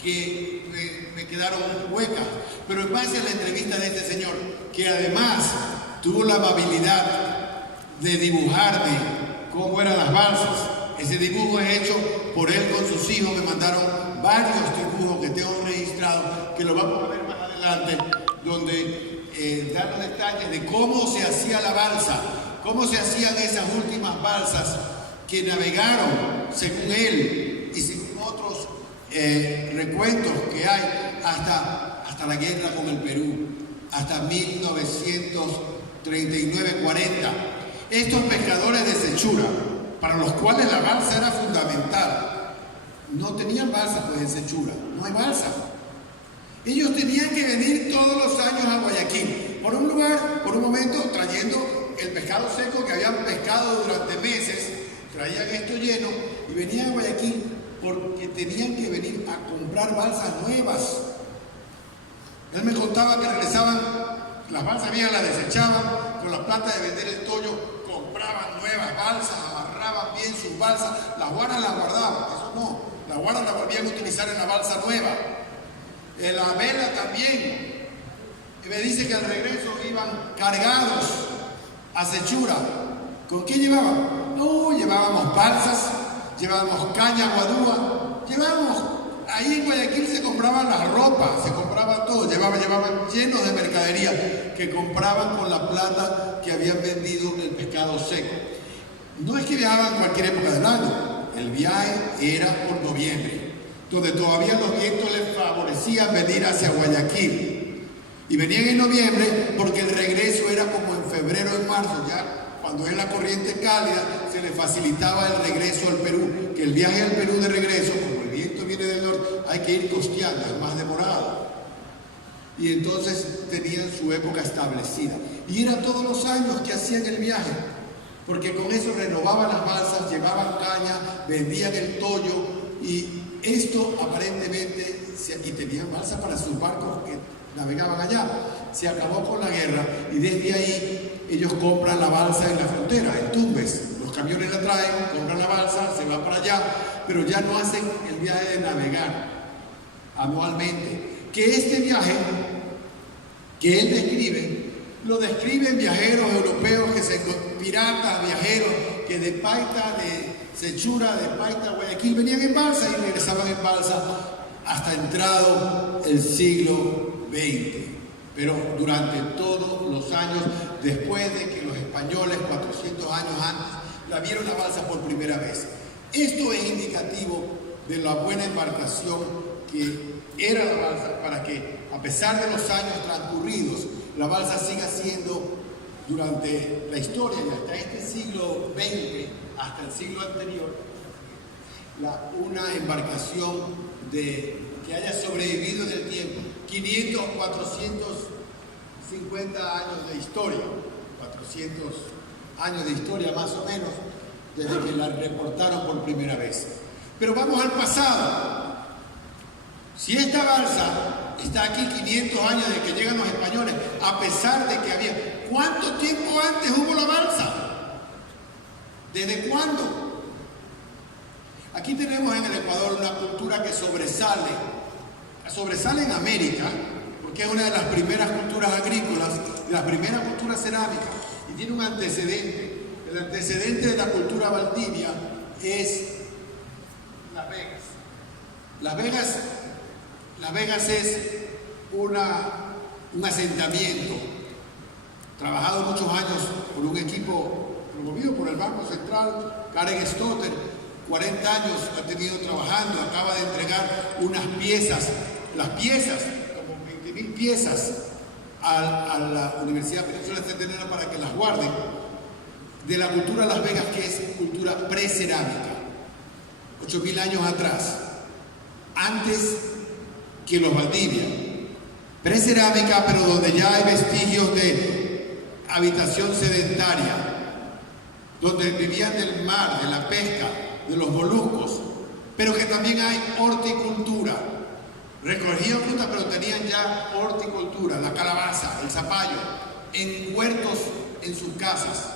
que me quedaron huecas, pero en base a la entrevista de este señor, que además tuvo la amabilidad de dibujarme cómo eran las balsas. Ese dibujo es hecho por él con sus hijos. Me mandaron varios dibujos que tengo registrados, que lo vamos a ver más adelante, donde dan los detalles de cómo se hacía la balsa, cómo se hacían esas últimas balsas que navegaron, según él y según otros recuentos que hay, hasta la guerra con el Perú, hasta 1939-40. Estos pescadores de Sechura, para los cuales la balsa era fundamental, no tenían balsa pues en Sechura, no hay balsa. Ellos tenían que venir todos los años a Guayaquil, por un momento trayendo el pescado seco que habían pescado durante meses, traían esto lleno y venían a Guayaquil porque tenían que venir a comprar balsas nuevas. Él me contaba que regresaban, las balsas viejas las desechaban, con la plata de vender el tollo compraban nuevas balsas, amarraban bien sus balsas, las guaras las guardaban, eso no, las guaras las volvían a utilizar en la balsa nueva. En la vela también. Y me dice que al regreso iban cargados a Sechura. ¿Con qué llevaban? No, llevábamos balsas, llevábamos caña guadúa, llevábamos. Ahí en Guayaquil se compraban las ropas, se compraba todo, llevaban llenos de mercadería que compraban con la plata que habían vendido el pescado seco. No es que viajaban en cualquier época del año, el viaje era por noviembre, donde todavía los vientos les favorecían venir hacia Guayaquil. Y venían en noviembre porque el regreso era como en febrero o en marzo, ya cuando es la corriente cálida se les facilitaba el regreso al Perú, que el viaje al Perú de regreso, como el viento viene del norte, hay que ir costeando, es más demorado. Y entonces tenían su época establecida. Y era todos los años que hacían el viaje, porque con eso renovaban las balsas, llevaban caña, vendían el tollo, y esto aparentemente, y tenían balsas para sus barcos que navegaban allá. Se acabó con la guerra y desde ahí ellos compran la balsa en la frontera, en Tumbes. Los camiones la traen, compran la balsa, se van para allá, pero ya no hacen el viaje de navegar anualmente. Que este viaje que él describe, lo describen viajeros europeos, piratas, viajeros que de Paita, de Sechura, de Paita, Guayaquil, venían en balsa y regresaban en balsa hasta entrado el siglo XX. Pero durante todos los años, después de que los españoles, 400 años antes, la vieron la balsa por primera vez. Esto es indicativo de la buena embarcación que era la balsa, para que, a pesar de los años transcurridos, la balsa siga siendo, durante la historia y hasta este siglo XX, hasta el siglo anterior, una embarcación que haya sobrevivido en el tiempo. 500, 450 años de historia, 400 años de historia más o menos, desde que la reportaron por primera vez. Pero vamos al pasado. Si esta balsa está aquí 500 años desde que llegan los españoles, a pesar de que había... ¿Cuánto tiempo antes hubo la balsa? ¿Desde cuándo? Aquí tenemos en el Ecuador una cultura que sobresale en América, porque es una de las primeras culturas agrícolas, de las primeras culturas cerámicas, y tiene un antecedente. El antecedente de la cultura valdivia es Las Vegas. Las Vegas es un asentamiento trabajado muchos años por un equipo promovido por el Banco Central, Karen Stotter. 40 años ha tenido trabajando, acaba de entregar unas piezas, las piezas, como 20.000 piezas a la Universidad Península Centenaria para que las guarden, de la cultura de Las Vegas, que es cultura precerámica, 8.000 años atrás, antes que los Valdivia. Precerámica, pero donde ya hay vestigios de habitación sedentaria, donde vivían del mar, de la pesca, de los moluscos, pero que también hay horticultura. Recogían fruta, pero tenían ya horticultura, la calabaza, el zapallo, en huertos en sus casas.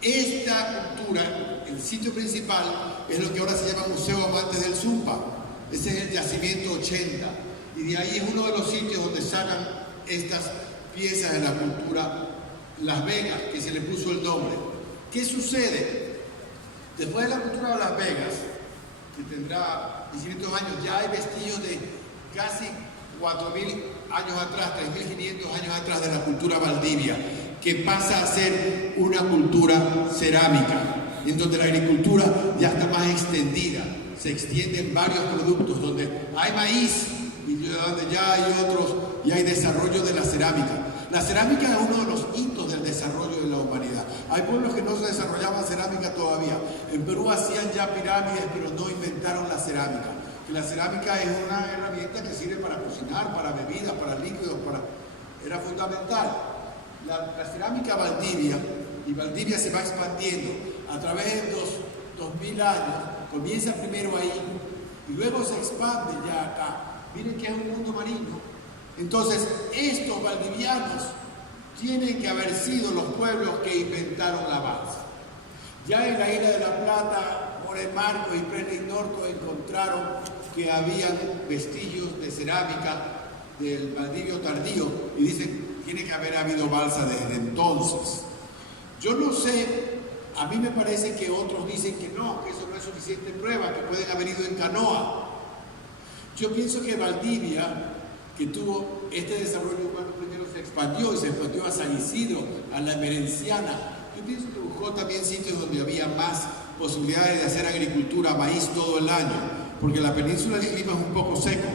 Esta cultura, el sitio principal, es lo que ahora se llama Museo Amantes del Zumpa. Ese es el yacimiento 80. Y de ahí es uno de los sitios donde sacan estas piezas de la cultura Las Vegas, que se le puso el nombre. ¿Qué sucede? Después de la cultura de Las Vegas, que tendrá 500 años, ya hay vestigios de casi 4.000 años atrás, 3.500 años atrás de la cultura valdivia, que pasa a ser una cultura cerámica, en donde la agricultura ya está más extendida, se extienden varios productos, donde hay maíz y donde ya hay otros, y hay desarrollo de la cerámica. La cerámica es uno de los hitos del desarrollo de la humanidad. Hay pueblos que no se desarrollaban cerámica todavía. En Perú hacían ya pirámides, pero no inventaron la cerámica. Que la cerámica es una herramienta que sirve para cocinar, para bebidas, para líquidos, era fundamental. La cerámica Valdivia, y Valdivia se va expandiendo a través de 2.000 años, comienza primero ahí, y luego se expande ya acá. Miren que es un mundo marino. Entonces, estos valdivianos tienen que haber sido los pueblos que inventaron la balsa. Ya en la isla de La Plata, More Marcos y Presley Norton encontraron que habían vestigios de cerámica del Valdivio tardío y dicen, tiene que haber habido balsa desde entonces. Yo no sé, a mí me parece que otros dicen que no, que eso no es suficiente prueba, que pueden haber ido en canoa. Yo pienso que Valdivia, que tuvo este desarrollo humano, primero se expandió y se expandió a San Isidro, a la Emerenciana. Yo pienso que buscó también sitios donde había más posibilidades de hacer agricultura, maíz todo el año, porque la península del clima es un poco seco.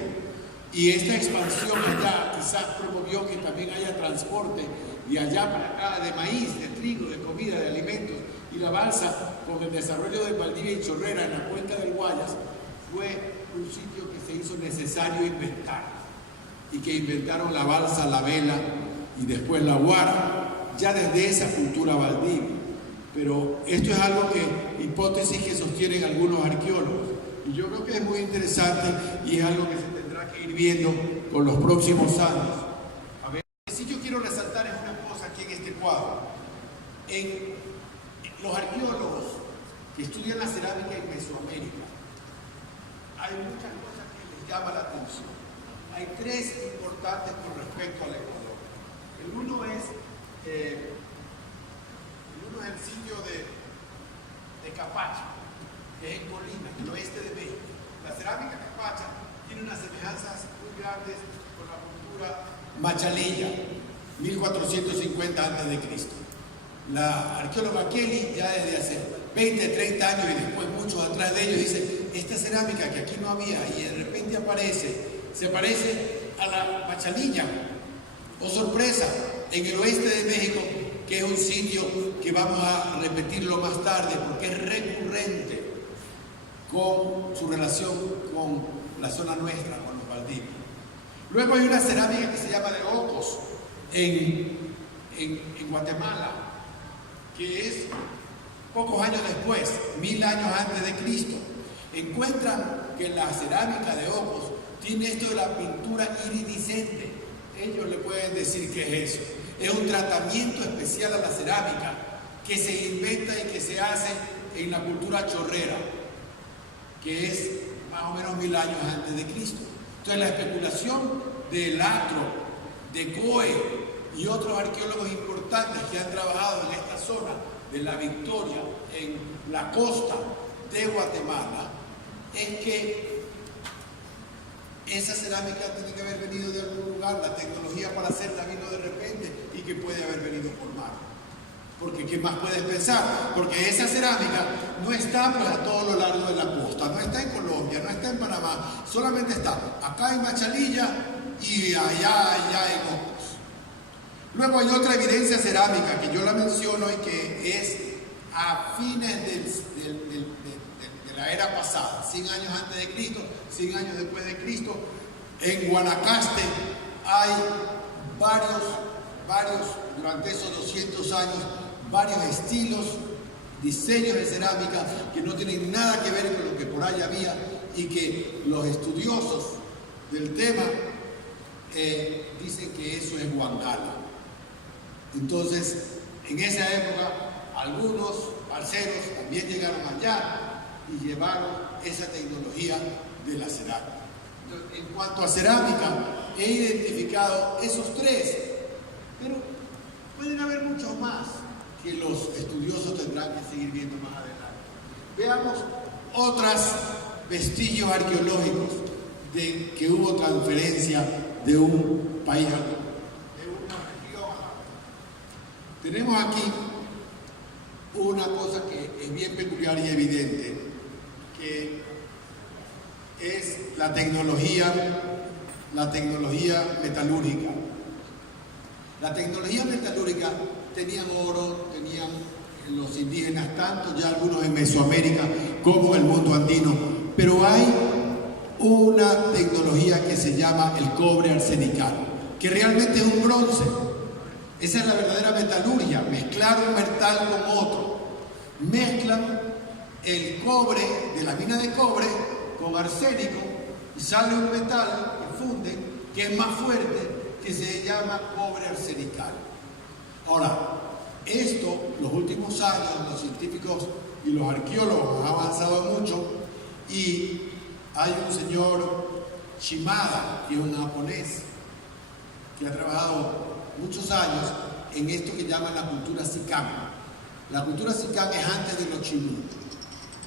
Y esta expansión allá quizás promovió que también haya transporte de allá para acá de maíz, de trigo, de comida, de alimentos. Y la balsa, con el desarrollo de Valdivia y Chorrera en la cuenca del Guayas, fue un sitio que se hizo necesario inventar. Y que inventaron la balsa, la vela y después la guara, ya desde esa cultura valdivia. Pero esto es algo que, hipótesis que sostienen algunos arqueólogos. Y yo creo que es muy interesante y es algo que se tendrá que ir viendo con los próximos años. A ver, si yo quiero resaltar es una cosa aquí en este cuadro. En los arqueólogos que estudian la cerámica en Mesoamérica, hay muchas cosas que les llama la atención. Hay tres importantes con respecto al Ecuador. El uno es el sitio de Capacha, que es en Colima, en el oeste de México. La cerámica Capacha tiene unas semejanzas muy grandes con la cultura machalilla, 1450 a.C. La arqueóloga Kelly ya desde hace 20, 30 años y después muchos atrás de ellos dice, esta cerámica que aquí no había y de repente aparece, se parece a la machalilla. Oh sorpresa, en el oeste de México, que es un sitio que vamos a repetirlo más tarde porque es recurrente con su relación con la zona nuestra, con los Valdivios. Luego hay una cerámica que se llama de Ocos en Guatemala. que es pocos años después, 1000 años antes de Cristo, encuentran que la cerámica de Opos tiene esto de la pintura iridiscente. Ellos le pueden decir qué es eso. Es un tratamiento especial a la cerámica que se inventa y que se hace en la cultura chorrera, que es más o menos 1000 años antes de Cristo. Entonces la especulación de Latro, de Coe y otros arqueólogos importantes que han trabajado en esta zona de la Victoria, en la costa de Guatemala, es que esa cerámica tiene que haber venido de algún lugar, la tecnología para hacerla vino de repente y que puede haber venido por mar. Porque ¿qué más puedes pensar? Porque esa cerámica no está pues, a todo lo largo de la costa, no está en Colombia, no está en Panamá, solamente está acá en Machalilla y allá en Opos. Luego hay otra evidencia cerámica que yo la menciono y que es a fines de la era pasada, 100 años antes de Cristo, 100 años después de Cristo. En Guanacaste hay varios, durante esos 200 años, varios estilos, diseños de cerámica que no tienen nada que ver con lo que por ahí había y que los estudiosos del tema dicen que eso es Huancala. Entonces, en esa época, algunos parceros también llegaron allá y llevaron esa tecnología de la cerámica. Entonces, en cuanto a cerámica, he identificado esos tres, pero pueden haber muchos más que los estudiosos tendrán que seguir viendo más adelante. Veamos otros vestigios arqueológicos de que hubo transferencia de un país a otro. Tenemos aquí una cosa que es bien peculiar y evidente, que es la tecnología metalúrgica. La tecnología metalúrgica tenían oro, tenían los indígenas, tanto ya algunos en Mesoamérica como en el mundo andino, pero hay una tecnología que se llama el cobre arsenical, que realmente es un bronce. Esa es la verdadera metalurgia, mezclar un metal con otro. Mezclan el cobre de la mina de cobre con arsénico y sale un metal que funden, que es más fuerte, que se llama cobre arsenical. Ahora, esto, los últimos años, los científicos y los arqueólogos han avanzado mucho y hay un señor Shimada, que es un japonés, que ha trabajado muchos años en esto que llaman la cultura Sicam. La cultura Sicam es antes de los Chimú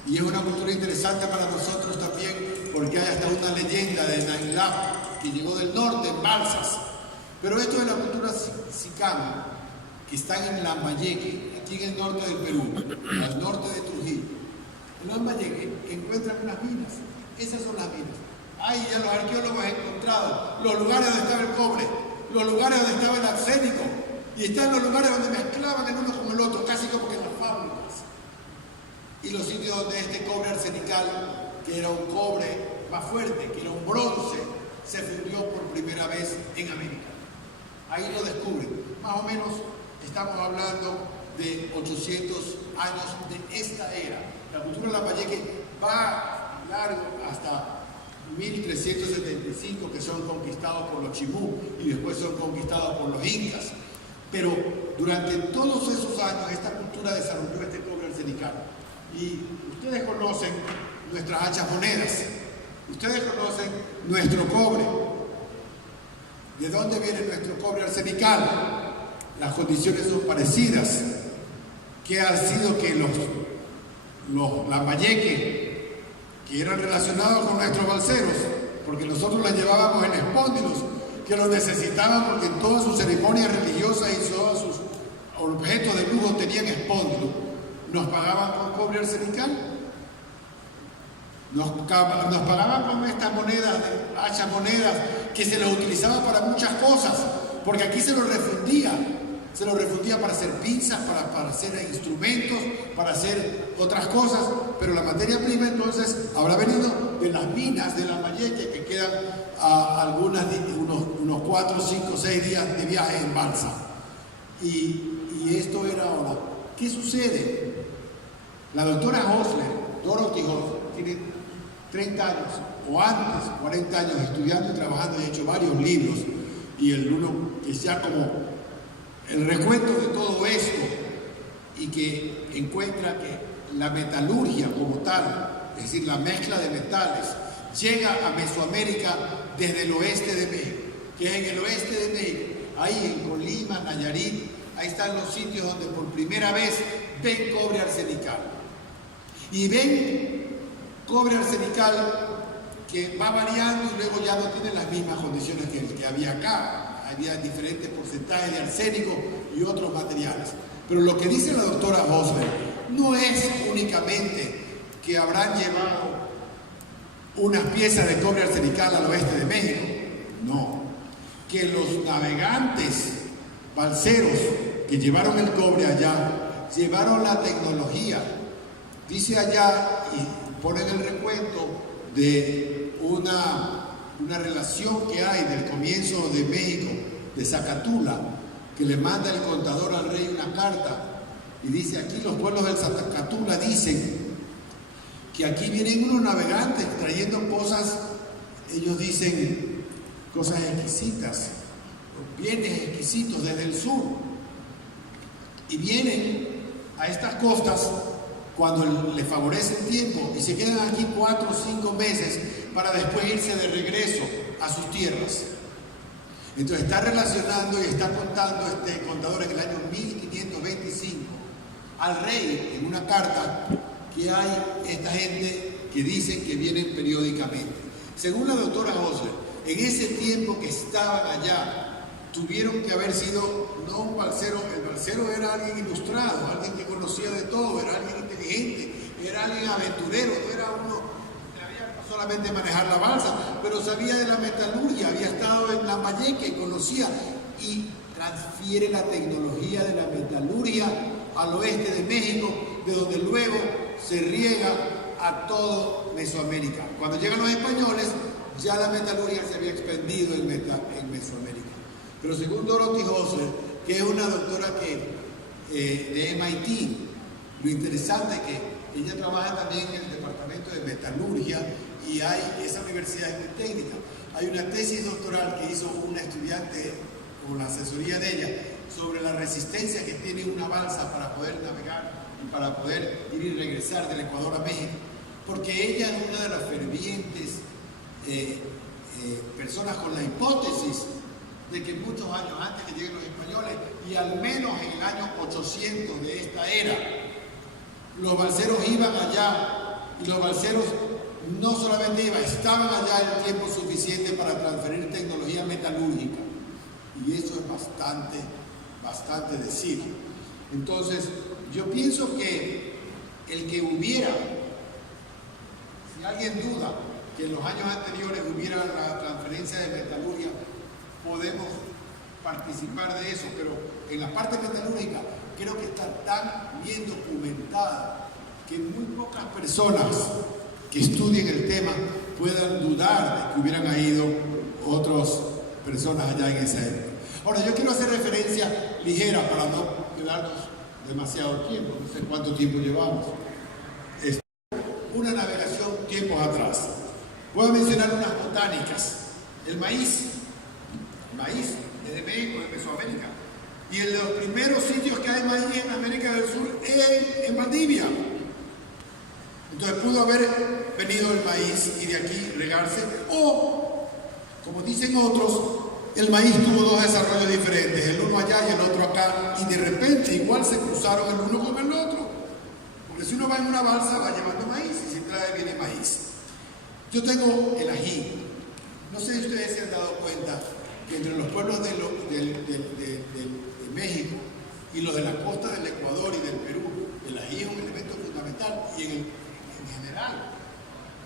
y es una cultura interesante para nosotros también porque hay hasta una leyenda de Nainlap que llegó del norte en balsas. Pero esto de la cultura Sicam, que están en Lambayeque, aquí en el norte del Perú, al norte de Trujillo, en Lambayeque encuentran unas minas. Esas son las minas. Ahí ya los arqueólogos han encontrado los lugares donde estaba el cobre, los lugares donde estaba el arsénico, y están los lugares donde mezclaban el uno con el otro, casi como que en las fábricas. Y los sitios donde este cobre arsenical, que era un cobre más fuerte, que era un bronce, se fundió por primera vez en América. Ahí lo descubren. Más o menos estamos hablando de 800 años de esta era. La cultura de Lambayeque va largo hasta 1375, que son conquistados por los Chimú y después son conquistados por los incas. Pero durante todos esos años esta cultura desarrolló este cobre arsenical. Y ustedes conocen nuestras hachas monedas, ustedes conocen nuestro cobre. ¿De dónde viene nuestro cobre arsenical? Las condiciones son parecidas. ¿Qué ha sido que los lambayeque, que eran relacionados con nuestros balseros, porque nosotros los llevábamos en espóndilos, que los necesitaban porque en todas sus ceremonias religiosas y todos sus objetos de lujo tenían espóndilos, nos pagaban con cobre arsenical? Nos pagaban con estas monedas, hachas monedas, que se las utilizaba para muchas cosas, porque aquí se los refundía para hacer pinzas, para hacer instrumentos, para hacer otras cosas, pero la materia prima entonces habrá venido de las minas de Lambayeque, que quedan a unos 4, 5, 6 días de viaje en balsa. Y esto era ahora ¿Qué sucede? La doctora Hosler, Dorothy Hosler, tiene 30 años o antes, 40 años estudiando y trabajando y ha hecho varios libros, y el uno que sea como el recuento de todo esto, y que encuentra que la metalurgia como tal, es decir, la mezcla de metales, llega a Mesoamérica desde el oeste de México, que es en el oeste de México, ahí en Colima, Nayarit, ahí están los sitios donde por primera vez ven cobre arsenical. Y ven cobre arsenical que va variando y luego ya no tiene las mismas condiciones que el que había acá. Había diferentes porcentajes de arsénico y otros materiales. Pero lo que dice la doctora Hosler no es únicamente que habrán llevado unas piezas de cobre arsenical al oeste de México. No, que los navegantes balseros que llevaron el cobre allá, llevaron la tecnología. Dice allá, y ponen el recuento de una relación que hay del comienzo de México, de Zacatula, que le manda el contador al rey una carta, y dice aquí los pueblos del Zacatula dicen que aquí vienen unos navegantes trayendo cosas, ellos dicen cosas exquisitas, bienes exquisitos desde el sur, y vienen a estas costas cuando le favorece el tiempo y se quedan aquí 4 o 5 meses para después irse de regreso a sus tierras. Entonces está relacionando y está contando este contador en el año 1525 al rey en una carta que hay esta gente que dicen que vienen periódicamente. Según la doctora Hosler, en ese tiempo que estaban allá, tuvieron que haber sido no un balsero, el balsero era alguien ilustrado, alguien que conocía de todo, era alguien inteligente, era alguien aventurero, no era uno que sabía solamente manejar la balsa, pero sabía de la metalurgia, había estado en Lambayeque, conocía, y transfiere la tecnología de la metalurgia al oeste de México, de donde luego se riega a todo Mesoamérica. Cuando llegan los españoles, ya la metalurgia se había expandido en Mesoamérica. Pero según Dorothy Hosler, que es una doctora de MIT, lo interesante es que ella trabaja también en el departamento de metalurgia y esa universidad es muy técnica. Hay una tesis doctoral que hizo una estudiante con la asesoría de ella sobre la resistencia que tiene una balsa para poder navegar y para poder ir y regresar del Ecuador a México, porque ella es una de las fervientes personas con la hipótesis de que muchos años antes que lleguen los españoles, y al menos en el año 800 de esta era, los balseros iban allá, y los balseros no solamente iban, estaban allá el tiempo suficiente para transferir tecnología metalúrgica, y eso es bastante decir. Entonces, yo pienso que el que hubiera, si alguien duda que en los años anteriores hubiera la transferencia de metalurgia, podemos participar de eso, pero en la parte metalúrgica creo que está tan bien documentada que muy pocas personas que estudien el tema puedan dudar de que hubieran ido otras personas allá en esa época. Ahora, yo quiero hacer referencia ligera para no quedarnos demasiado tiempo, no sé cuánto tiempo llevamos. Una navegación tiempos atrás. Voy a mencionar unas botánicas. El maíz es de México, de Mesoamérica. Y en los primeros sitios que hay maíz en América del Sur es en Valdivia. Entonces pudo haber venido el maíz y de aquí regarse. O, como dicen otros, el maíz tuvo dos desarrollos diferentes, el uno allá y el otro acá. Y de repente igual se cruzaron el uno con el otro. Porque si uno va en una balsa va llevando maíz y si trae viene maíz. Yo tengo el ají. No sé si ustedes se han dado cuenta que entre los pueblos de México y los de la costa del Ecuador y del Perú, el ají es un elemento fundamental y en general.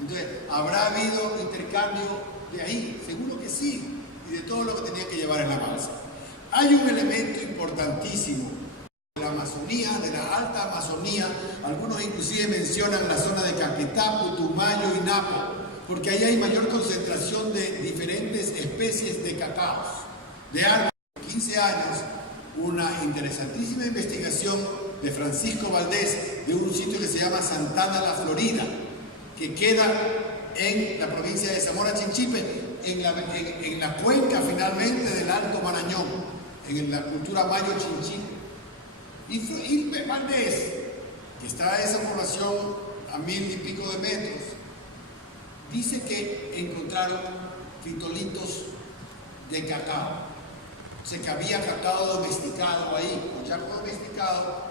Entonces, ¿habrá habido intercambio de ají? Seguro que sí, y de todo lo que tenía que llevar en la balsa. Hay un elemento importantísimo de la Amazonía, de la alta Amazonía, algunos inclusive mencionan la zona de Caquetá, Putumayo y Napo, porque ahí hay mayor concentración de diferentes especies de cacaos, de árboles. 15 años, una interesantísima investigación de Francisco Valdés, de un sitio que se llama Santana La Florida, que queda en la provincia de Zamora Chinchipe, en la cuenca finalmente del Alto Marañón, en la cultura mayo Chinchipe. Y Valdés, que está esa población a 1000 y pico de metros, dice que encontraron fitolitos de cacao. O sea, que había cacao domesticado ahí, o charco domesticado.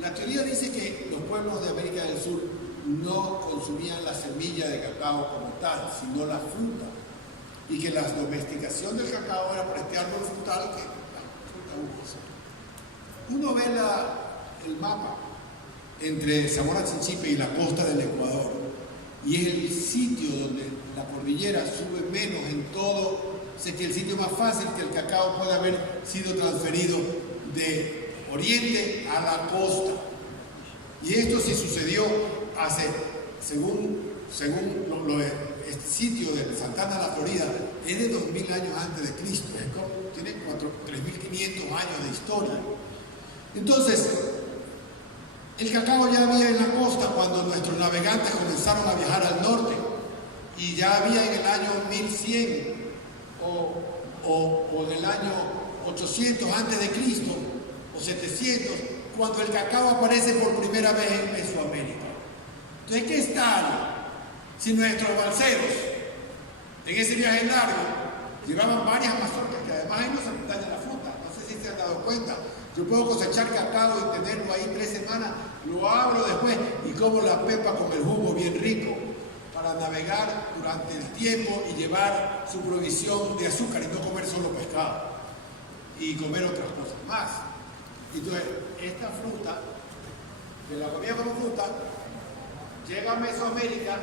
La teoría dice que los pueblos de América del Sur no consumían la semilla de cacao como tal, sino la fruta. Y que la domesticación del cacao era por este árbol frutal que la fruta usa. Uno ve el mapa entre Zamora Chinchipe y la costa del Ecuador, y es el sitio donde la cordillera sube menos en todo. Sé que el sitio más fácil que el cacao puede haber sido transferido de oriente a la costa. Y esto sí sucedió hace, según este sitio de Santana La Florida, es de 2000 años antes de Cristo, tiene 3500 años de historia. Entonces, el cacao ya había en la costa cuando nuestros navegantes comenzaron a viajar al norte, y ya había en el año 1100 o del año 800 antes de Cristo o 700, cuando el cacao aparece por primera vez en Mesoamérica. Entonces, ¿qué está? Si nuestros balseros en ese viaje largo llevaban varias mazorcas, que además ahí no se daña la fruta, no sé si se han dado cuenta. Yo puedo cosechar cacao y tenerlo ahí 3 semanas, lo abro después y como la pepa con el jugo bien rico, para navegar durante el tiempo y llevar su provisión de azúcar y no comer solo pescado y comer otras cosas más. Entonces, esta fruta, que la comía como fruta, llega a Mesoamérica.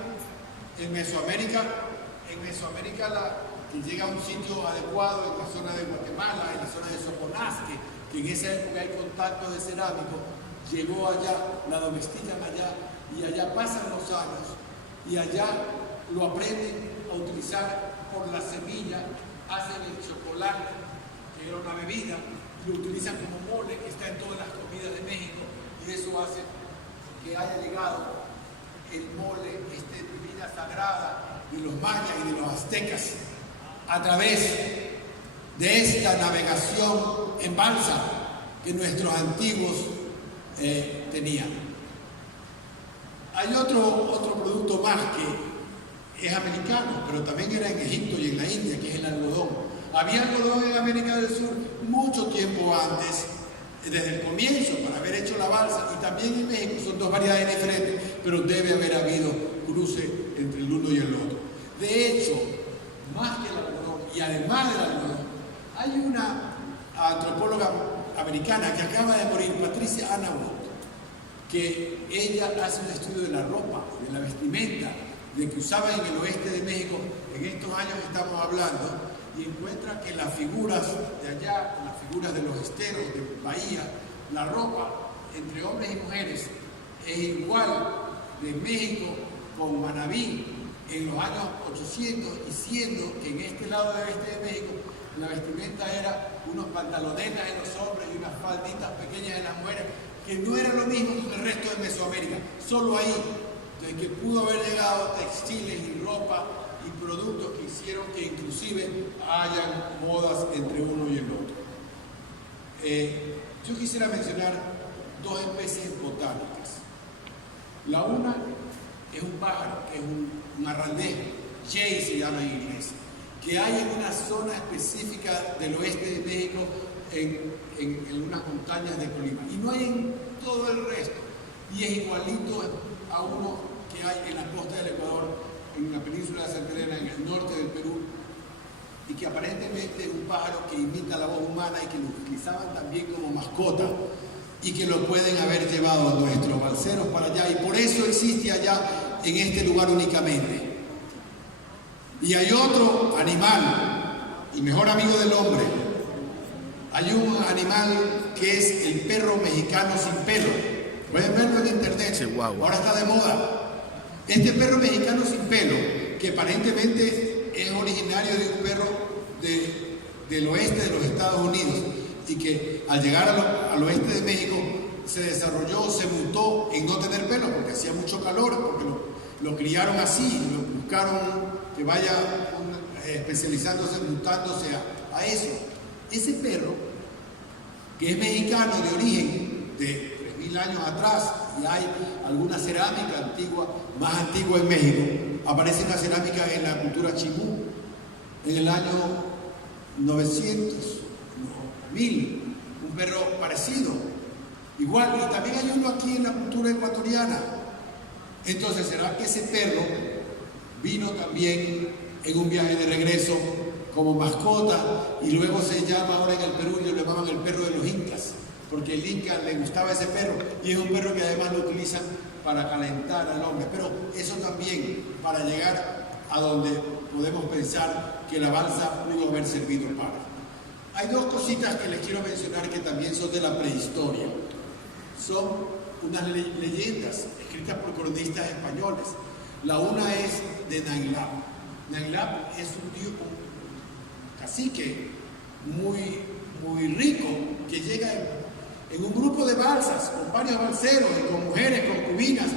En Mesoamérica llega a un sitio adecuado en la zona de Guatemala, en la zona de Soconasque, que en esa época hay contacto de cerámico, llegó allá, la domestican allá, y allá pasan los años, y allá lo aprenden a utilizar por la semilla, hacen el chocolate, que era una bebida, lo utilizan como mole, que está en todas las comidas de México, y eso hace que haya llegado el mole, bebida sagrada de los mayas y de los aztecas, a través de esta navegación en balsa que nuestros antiguos tenían. Hay otro producto más que es americano, pero también era en Egipto y en la India, que es el algodón. Había algodón en América del Sur mucho tiempo antes, desde el comienzo, para haber hecho la balsa, y también en México. Son dos variedades diferentes, pero debe haber habido cruce entre el uno y el otro. De hecho, más que el algodón, y además del algodón, hay una antropóloga americana que acaba de morir, Patricia Anna Wood, que ella hace un estudio de la ropa, de la vestimenta, de que usaban en el oeste de México, en estos años estamos hablando, y encuentra que las figuras de allá, las figuras de los esteros, de Bahía, la ropa entre hombres y mujeres es igual de México con Manabí en los años 800, y siendo que en este lado del oeste de México la vestimenta era unos pantalonetas en los hombres y unas falditas pequeñas en las mujeres, que no era lo mismo que el resto de Mesoamérica, solo ahí, de que pudo haber llegado textiles y ropa y productos que hicieron que inclusive hayan modas entre uno y el otro. Yo quisiera mencionar dos especies botánicas. La una es un pájaro, que es un arrandés, jay se llama en inglés, que hay en una zona específica del oeste de México, en unas montañas de Colima, y no hay en todo el resto, y es igualito a uno que hay en la costa del Ecuador, en la península de Santa Elena, en el norte del Perú, y que aparentemente es un pájaro que imita la voz humana y que lo utilizaban también como mascota, y que lo pueden haber llevado nuestros balseros para allá, y por eso existe allá en este lugar únicamente. Y hay otro animal, y mejor amigo del hombre. Hay un animal que es el perro mexicano sin pelo. Pueden verlo en internet, ahora está de moda. Este perro mexicano sin pelo, que aparentemente es originario de un perro del oeste de los Estados Unidos, y que al llegar al oeste de México se desarrolló, se mutó en no tener pelo, porque hacía mucho calor, porque lo criaron así, lo buscaron que vaya especializándose, mutándose a eso. Ese perro, que es mexicano de origen, de 3000 años atrás, y hay alguna cerámica antigua, más antigua en México, aparece una cerámica en la cultura chimú, en el año 900, 1000, un perro parecido, igual, y también hay uno aquí en la cultura ecuatoriana. Entonces, ¿será que ese perro vino también en un viaje de regreso como mascota y luego se llama, ahora en el Perú lo llamaban el perro de los incas, porque el inca le gustaba ese perro y es un perro que además lo utilizan para calentar al hombre, pero eso también para llegar a donde podemos pensar que la balsa pudo haber servido para. Hay dos cositas que les quiero mencionar que también son de la prehistoria. Son unas leyendas escritas por cronistas españoles. La una es de Nainlap. Nainlap es un cacique muy rico que llega en un grupo de balsas con varios balseros y con mujeres, concubinas,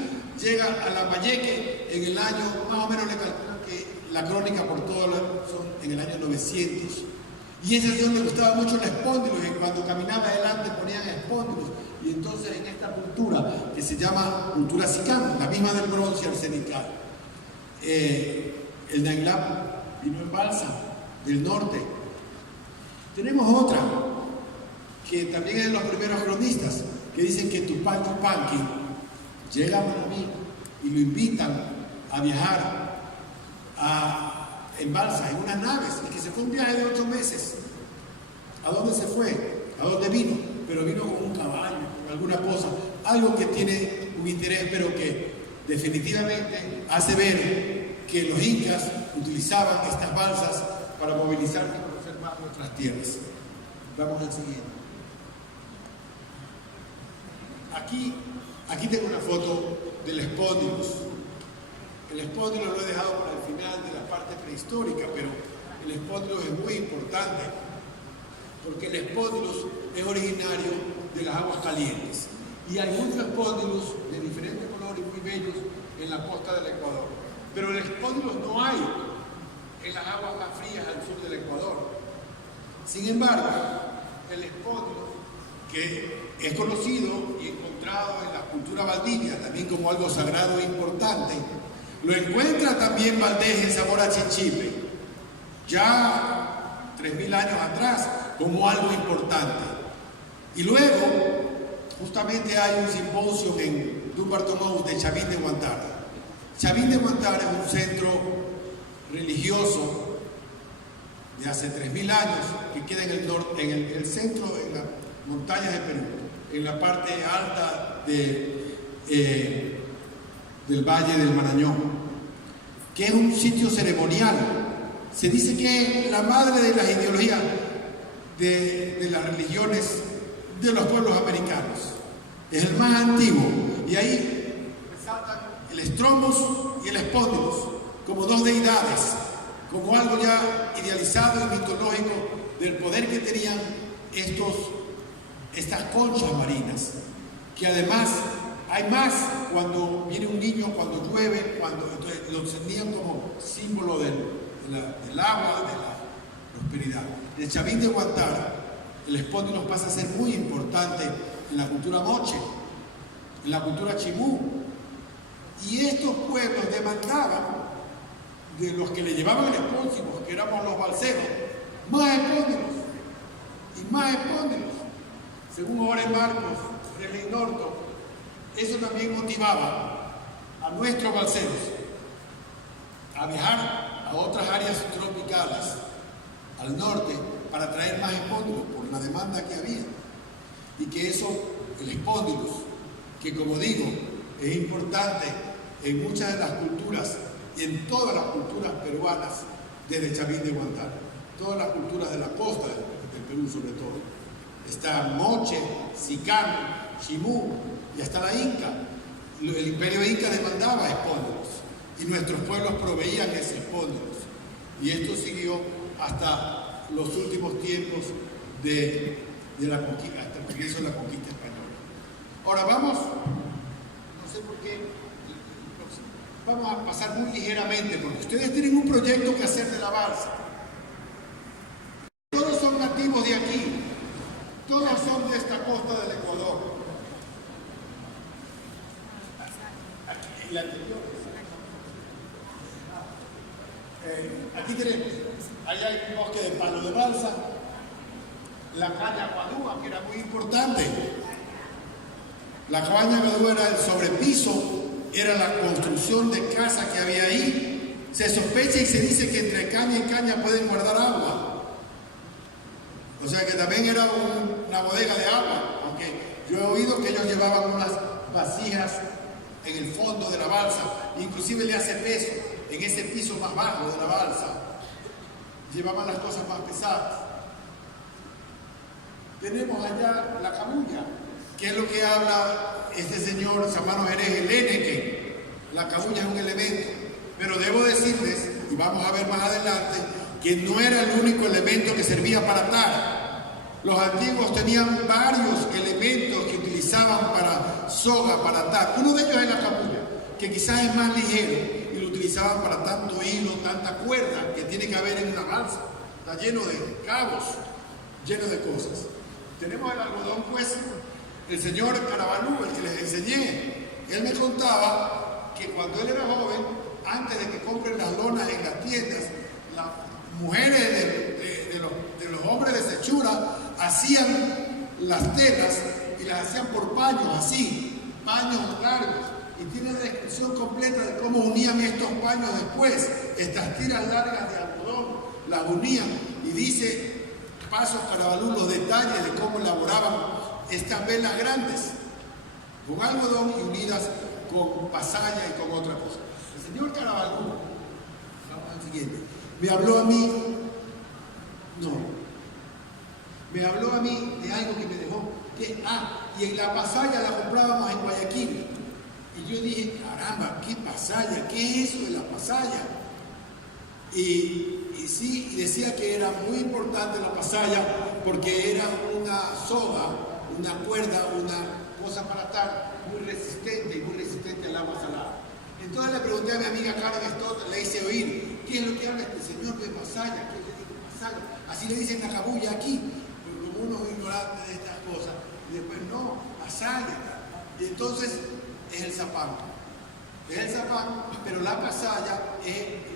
llega a Lambayeque en el año, más o menos le calculan que la crónica por todo son en el año 900. Y ese señor le gustaba mucho el espóndilo y cuando caminaba adelante ponían espóndilos. Y entonces en esta cultura que se llama cultura sicán, la misma del bronce arsenical, el Nainlap vino en balsa del norte. Tenemos otra que también es de los primeros cronistas que dicen que Tupac Yupanqui llega a Manabí y lo invitan a viajar en balsa, en unas naves, y que se fue un viaje de 8 meses. ¿A dónde se fue? ¿A dónde vino? Pero vino con un caballo, con alguna cosa, algo que tiene un interés, pero que definitivamente hace ver que los incas utilizaban estas balsas para movilizarse y conocer más nuestras tierras. Vamos al siguiente. Aquí tengo una foto del Espóndilus. El Espóndilus lo he dejado para el final de la parte prehistórica, pero el Espóndilus es muy importante porque el Espóndilus es originario de las aguas calientes y hay muchos Espóndilus de diferentes colores muy bellos en la costa del Ecuador, pero el Espóndilus no hay en las aguas más frías al sur del Ecuador. Sin embargo, el Espóndilus, que es conocido y encontrado en la cultura valdivia también como algo sagrado e importante, lo encuentra también Valdés en Zamora Chinchipe, ya 3000 años atrás, como algo importante. Y luego, justamente hay un simposio en Dumbarton de Chavín de Huantar. Chavín de Huantar es un centro religioso de hace 3000 años que queda en el norte, en el centro, en las montañas de Perú, en la parte alta del Valle del Marañón, que es un sitio ceremonial. Se dice que es la madre de las ideologías de las religiones de los pueblos americanos. Es el más antiguo. Y ahí resaltan el Strombus y el Espóndilus como dos deidades, como algo ya idealizado y mitológico del poder que tenían estas conchas marinas, que además hay más cuando viene un niño, cuando llueve, entonces lo tenían como símbolo del agua, de la prosperidad. El Chavín de Huantar, el Espóndilus pasa a ser muy importante en la cultura moche, en la cultura chimú, y estos pueblos demandaban de los que le llevaban el Espóndilus, que éramos los balseros, más Espóndilus y más Espóndilus. Según Jorge Marcos de Leinorto, eso también motivaba a nuestros balseros a viajar a otras áreas tropicales, al norte, para traer más Espóndilus por la demanda que había. Y que eso, el Espóndilus, que como digo, es importante en muchas de las culturas y en todas las culturas peruanas desde Chavín de Huantar, todas las culturas de la costa del Perú sobre todo. Está Moche, Sicán, Chimú y hasta la Inca. El imperio Inca demandaba Espóndilus y nuestros pueblos proveían ese Espóndilus. Y esto siguió hasta los últimos tiempos de la conquista, hasta el comienzo de la conquista española. Ahora vamos, no sé por qué, vamos a pasar muy ligeramente, porque ustedes tienen un proyecto que hacer de la balsa. Todos son nativos de aquí, todos son de esta costa del Ecuador. Aquí, y la anterior. Aquí tenemos, allá hay un bosque de palo de balsa, la caña guadúa, que era muy importante. La caña guadúa era el sobrepiso, era la construcción de casa que había ahí. Se sospecha y se dice que entre caña y caña pueden guardar agua. O sea que también era una bodega de agua, aunque yo he oído que ellos llevaban unas vasijas en el fondo de la balsa, inclusive le hace peso en ese piso más bajo de la balsa. Llevaban las cosas más pesadas. Tenemos allá la cabulla, que es lo que habla este señor Samano Jerez, el eneque. La cabulla es un elemento, pero debo decirles, y vamos a ver más adelante, que no era el único elemento que servía para atar. Los antiguos tenían varios elementos que utilizaban para soga, para atar. Uno de ellos es la cabulla, que quizás es más ligero y lo utilizaban para tanto hilo, tanta cuerda que tiene que haber en una balsa. Está lleno de cabos, lleno de cosas. Tenemos el algodón, pues, el señor Carabalú, el que les enseñé. Él me contaba que cuando él era joven, antes de que compren las lonas en las tiendas, las mujeres de los hombres de Sechura hacían las telas y las hacían por paños, así, paños largos. Y tiene la descripción completa de cómo unían estos paños después, estas tiras largas de algodón, las unían. Y dice Pasos Carabalú los detalles de cómo elaboraban estas velas grandes, con algodón y unidas con pasalla y con otra cosa. El señor Carabalú, vamos al siguiente, me habló a mí de algo que me dejó, y en la pasalla la comprábamos en Guayaquil. Y yo dije, caramba, ¿qué pasalla? ¿Qué es eso de la pasalla? Y sí, y decía que era muy importante la pasalla porque era una soga, una cuerda, una cosa para atar muy resistente y muy resistente al agua salada. Entonces le pregunté a mi amiga Karen Stott, le hice oír, ¿qué es lo que habla este señor de pasalla? ¿Qué le digo pasalla? Así le dicen la cabulla aquí, como unos ignorantes de estas cosas. Y después, no, pasalla. Y entonces es el zapán. Es el zapán, pero la pasalla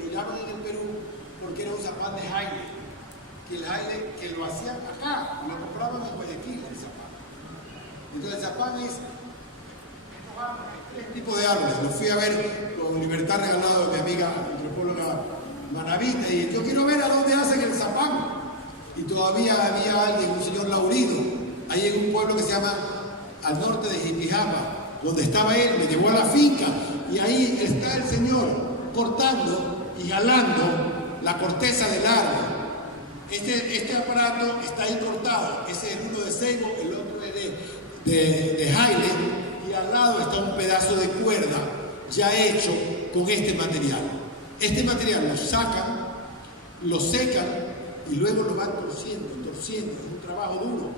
lo llaman en el Perú porque era un zapán de jaile. Que el jaile que lo hacían acá, lo compraban en Guayaquil, el zapán. Entonces el zapán es tres tipos de árboles. Lo fui a ver con Libertad Regalado de mi amiga antropóloga Manavita, y yo quiero ver a dónde hacen el zapán. Y todavía había alguien, un señor Laurido, ahí en un pueblo que se llama al norte de Jipijapa, donde estaba él, me llevó a la finca, y ahí está el señor cortando y jalando la corteza del árbol. Este aparato está ahí cortado, ese es uno de ceibo, el otro es de jaile, y al lado está un pedazo de cuerda ya hecho con este material. Este material lo sacan, lo secan y luego lo van torciendo, es un trabajo duro.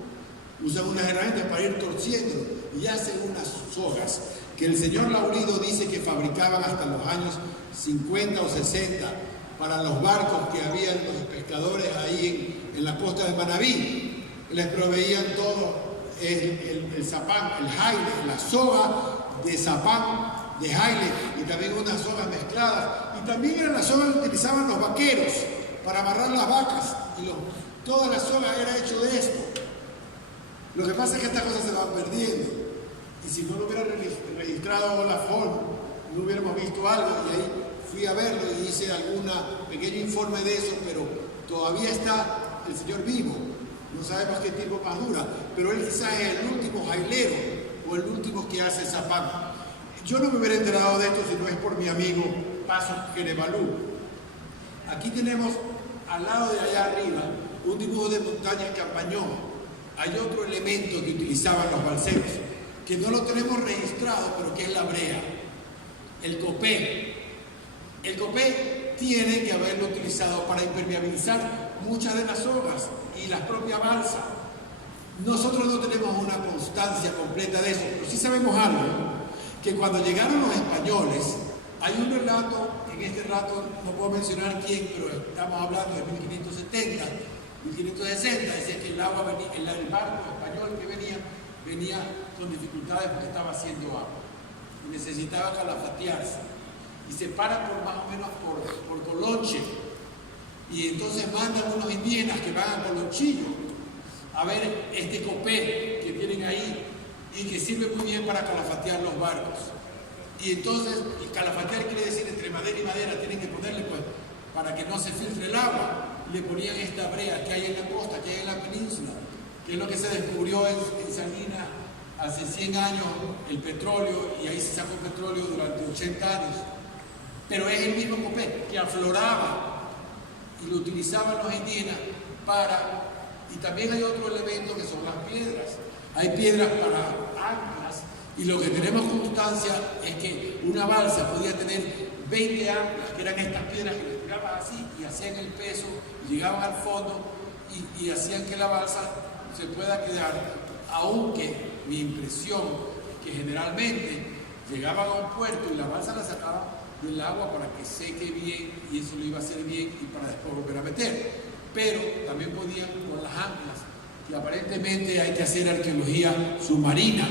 Usan unas herramientas para ir torciendo y hacen unas sogas que el señor Laurido dice que fabricaban hasta los años 50 o 60 para los barcos que habían los pescadores ahí en la costa de Manabí. Les proveían todo el zapán, el jaile, la soga de zapán, de jaile, y también unas sogas mezcladas. Y también eran las sogas que utilizaban los vaqueros para amarrar las vacas. Y toda la soga era hecho de esto. Lo que pasa es que estas cosas se van perdiendo. Y si no lo hubiera registrado la forma, no hubiéramos visto algo. Y ahí fui a verlo y hice algún pequeño informe de eso, pero todavía está el señor vivo. No sabemos qué tiempo más dura, pero él quizás es el último jailero o el último que hace zapán. Yo no me hubiera enterado de esto si no es por mi amigo Pasos Carabalú. Aquí tenemos al lado de allá arriba un dibujo de montañas Campañón. Hay otro elemento que utilizaban los balseros, que no lo tenemos registrado, pero que es la brea, el copé. El copé tiene que haberlo utilizado para impermeabilizar muchas de las sogas y la propia balsa. nosotros no tenemos una constancia completa de eso, pero sí sabemos algo, que cuando llegaron los españoles, hay un relato, en este relato no puedo mencionar quién, pero estamos hablando de 1570, 1560, decía que el barco español que venía con dificultades porque estaba haciendo agua y necesitaba calafatearse. Y se para por más o menos por Colonche. Y entonces mandan unos indígenas que van a Colonchillo a ver este copé que tienen ahí y que sirve muy bien para calafatear los barcos. Y entonces, el calafatear quiere decir entre madera y madera, tienen que ponerle pues para que no se filtre el agua. Le ponían esta brea que hay en la costa, que hay en la península, que es lo que se descubrió en Salinas hace 100 años, el petróleo, y ahí se sacó petróleo durante 80 años. Pero es el mismo copé que afloraba y lo utilizaban los indígenas para... Y también hay otro elemento que son las piedras. Hay piedras para anclas y lo que tenemos constancia es que una balsa podía tener 20 anclas, que eran estas piedras que les tiraban así y hacían el peso, llegaban al fondo y hacían que la balsa se pueda quedar, aunque mi impresión es que generalmente llegaban a un puerto y la balsa la sacaban del agua para que seque bien y eso lo iba a hacer bien y para después volver a meter. Pero también podían con las anclas, que aparentemente hay que hacer arqueología submarina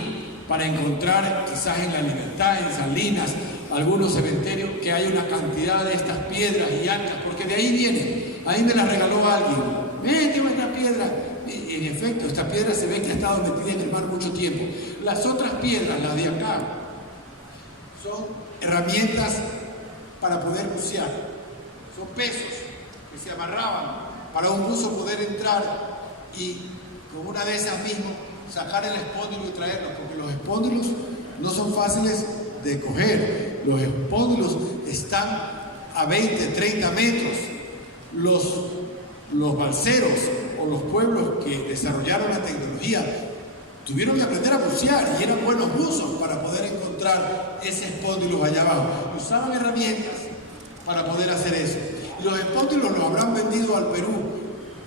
para encontrar quizás en La Libertad, en Salinas, algunos cementerios que hay una cantidad de estas piedras y anclas, porque de ahí viene. Ahí me la regaló alguien. Tengo esta piedra. Y en efecto, esta piedra se ve que ha estado metida en el mar mucho tiempo. Las otras piedras, las de acá, son herramientas para poder bucear. Son pesos que se amarraban para un buzo poder entrar y con una de esas mismas sacar el espóndilo y traerlo, porque los espóndilos no son fáciles de coger. Los espóndilos están a 20, 30 metros. Los balseros o los pueblos que desarrollaron la tecnología tuvieron que aprender a bucear y eran buenos buzos para poder encontrar ese espóndilo allá abajo. Usaban herramientas para poder hacer eso. Y los espóndilos los habrán vendido al Perú,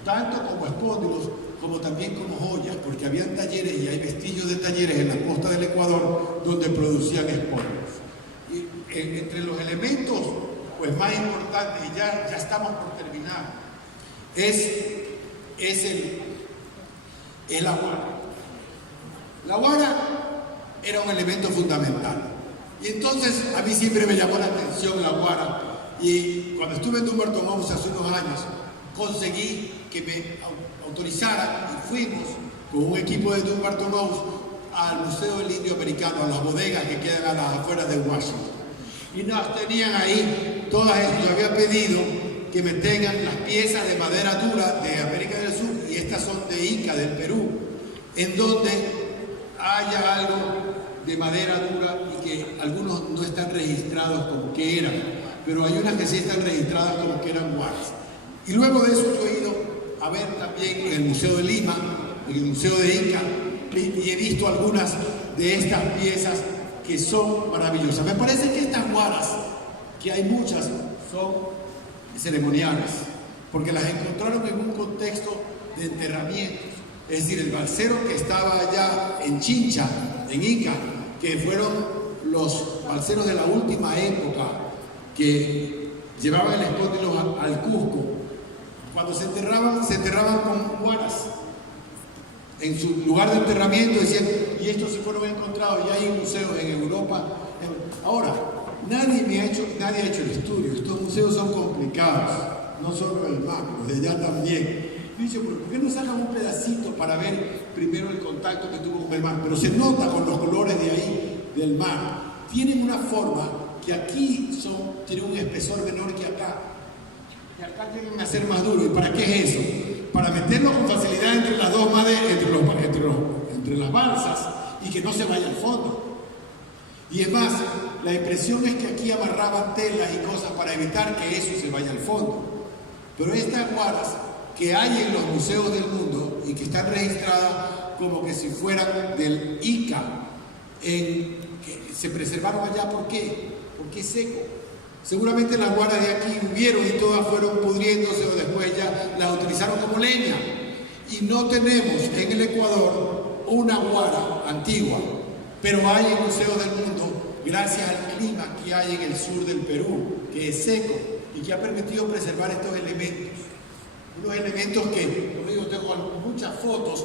tanto como espóndilos, como también como joyas, porque habían talleres y hay vestigios de talleres en la costa del Ecuador donde producían espóndilos. Y entre los elementos pues, más importantes, y ya estamos por terminar, es la guara. La guara era un elemento fundamental. Y entonces a mí siempre me llamó la atención la guara. Y cuando estuve en Dumbarton Oaks hace unos años, conseguí que me autorizaran y fuimos con un equipo de Dumbarton Oaks al Museo del Indio Americano, a las bodegas que quedan a las afueras de Washington. Y nos tenían ahí todas estas. Yo había pedido que me tengan las piezas de madera dura de América del Sur y estas son de Ica, del Perú, en donde haya algo de madera dura y que algunos no están registrados como que eran, pero hay unas que sí están registradas como que eran guaras. Y luego de eso yo he ido a ver también en el Museo de Lima, en el Museo de Ica, y he visto algunas de estas piezas que son maravillosas. Me parece que estas guaras, que hay muchas, son ceremoniales, porque las encontraron en un contexto de enterramientos. Es decir, el balsero que estaba allá en Chincha, en Ica, que fueron los balseros de la última época que llevaban el espóndilo al Cusco, cuando se enterraban con guaras. En su lugar de enterramiento decían, y estos sí fueron encontrados, y hay museos en Europa. Ahora, nadie ha hecho el estudio. Estos museos son complicados, no solo el mar, los de allá también. Y dice, ¿por qué no sacan un pedacito para ver primero el contacto que tuvo con el mar? Pero se nota con los colores de ahí, del mar. Tienen una forma que aquí tienen un espesor menor que acá. Y acá tienen a ser más duro. ¿Y para qué es eso? Para meterlo con facilidad entre las dos maderas, entre las balsas, y que no se vaya al fondo. Y es más, la impresión es que aquí amarraban telas y cosas para evitar que eso se vaya al fondo. Pero estas guaras que hay en los museos del mundo y que están registradas como que si fueran del Ica, que se preservaron allá, ¿por qué? Porque es seco. Seguramente las guaras de aquí hubieron y todas fueron pudriéndose o después ya las utilizaron como leña. Y no tenemos en el Ecuador una guara antigua, pero hay en museos del mundo gracias al clima que hay en el sur del Perú, que es seco y que ha permitido preservar estos elementos. Unos elementos que, como digo, tengo muchas fotos.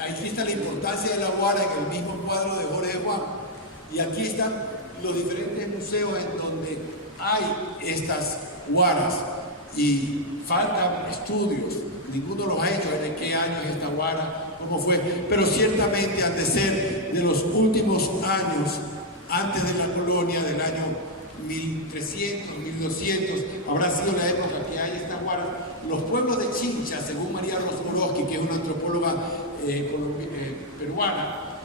Aquí está la importancia de la guara en el mismo cuadro de Jorge Juan. Y aquí están los diferentes museos en donde hay estas guaras y faltan estudios. Ninguno los ha hecho de qué año es esta guara, cómo fue, pero ciertamente han de ser de los últimos años antes de la colonia, del año 1300, 1200, habrá sido la época que hay esta guara. Los pueblos de Chincha, según María Rosmorowski, que es una antropóloga peruana,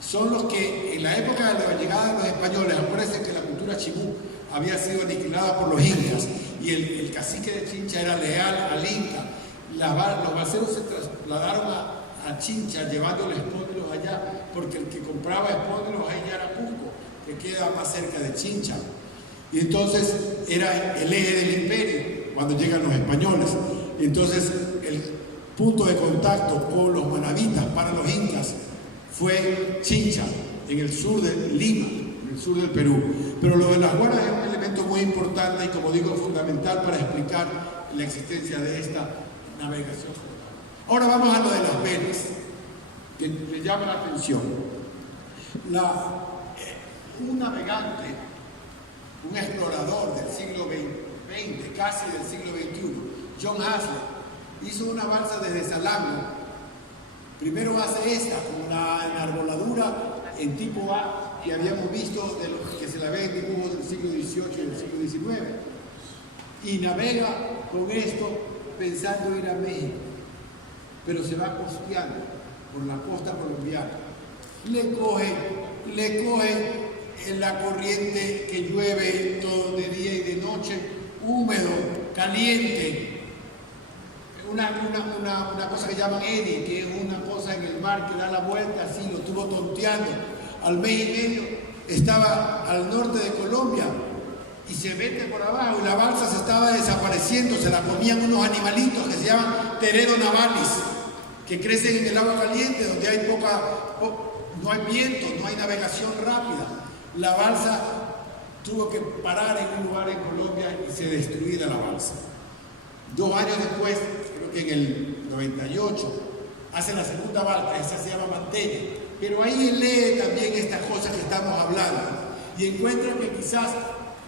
son los que en la época de la llegada de los españoles, acuérdense que la cultura chimú había sido aniquilada por los incas y el cacique de Chincha era leal al inca. Los balseros se trasladaron a Chincha llevándoles espóndilos allá, porque el que compraba espóndilos ahí ya era Cusco, que queda más cerca de Chincha. Y entonces era el eje del imperio cuando llegan los españoles. Entonces el punto de contacto con los manabitas para los incas fue Chincha, en el sur de Lima, en el sur del Perú. Pero lo de las guaras es un elemento muy importante y, como digo, fundamental para explicar la existencia de esta navegación. Ahora vamos a lo de las velas, que le llama la atención. Un navegante, un explorador del siglo XX, casi del siglo XXI, John Haslett, hizo una balsa desde Salamo. Primero hace esta, con la enarboladura en tipo A que habíamos visto, de lo que se la ve en dibujos del siglo XVIII y del siglo XIX, y navega con esto pensando ir a México, pero se va costeando por la costa colombiana. Le coge en la corriente que llueve todo de día y de noche, húmedo, caliente, una cosa que llaman eddy, que es una cosa en el mar que da la vuelta así, lo estuvo tonteando. Al mes y medio estaba al norte de Colombia y se mete por abajo y la balsa se estaba desapareciendo, se la comían unos animalitos que se llaman teredo navalis, que crecen en el agua caliente, donde hay no hay viento, no hay navegación rápida. La balsa tuvo que parar en un lugar en Colombia y se destruía la balsa. 2 años después, creo que en el 98, hace la segunda balsa, esa se llama Mantella, pero ahí él lee también estas cosas que estamos hablando y encuentra que quizás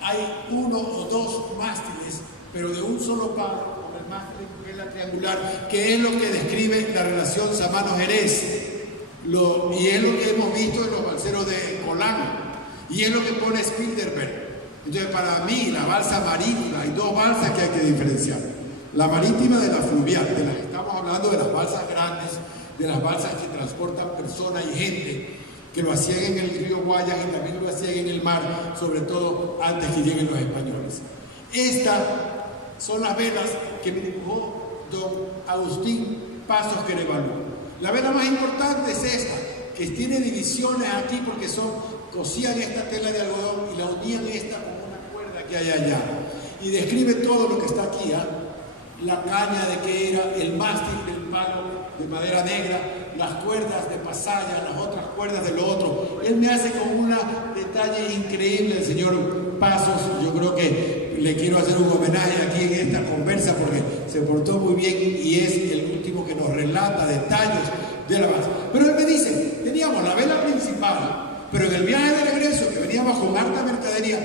hay 1 o 2 mástiles, pero de un solo palo, con el mástil en vela triangular, que es lo que describe la relación Samano-Jerez, y es lo que hemos visto en los balseros de Colán, y es lo que pone Spilderberg. Entonces, para mí, la balsa marítima, hay 2 balsas que hay que diferenciar: la marítima de la fluvial, de las que estamos hablando, de las balsas grandes, de las balsas que transportan personas y gente, que lo hacían en el río Guayas y también lo hacían en el mar, sobre todo antes que lleguen los españoles. Estas son las velas que me dibujó don Agustín Pasos Querevalú. La vela más importante es esta, que tiene divisiones aquí porque cosían esta tela de algodón y la unían esta con una cuerda que hay allá. Y describe todo lo que está aquí, la caña de que era, el mástil del palo de madera negra, las cuerdas de pasalla, las otras cuerdas de lo otro. Él me hace con un detalle increíble, el señor Pasos. Yo creo que le quiero hacer un homenaje aquí en esta conversa porque se portó muy bien y es el último que nos relata detalles de la balsa. Pero él me dice, teníamos la vela principal, pero en el viaje de regreso, que veníamos con harta mercadería,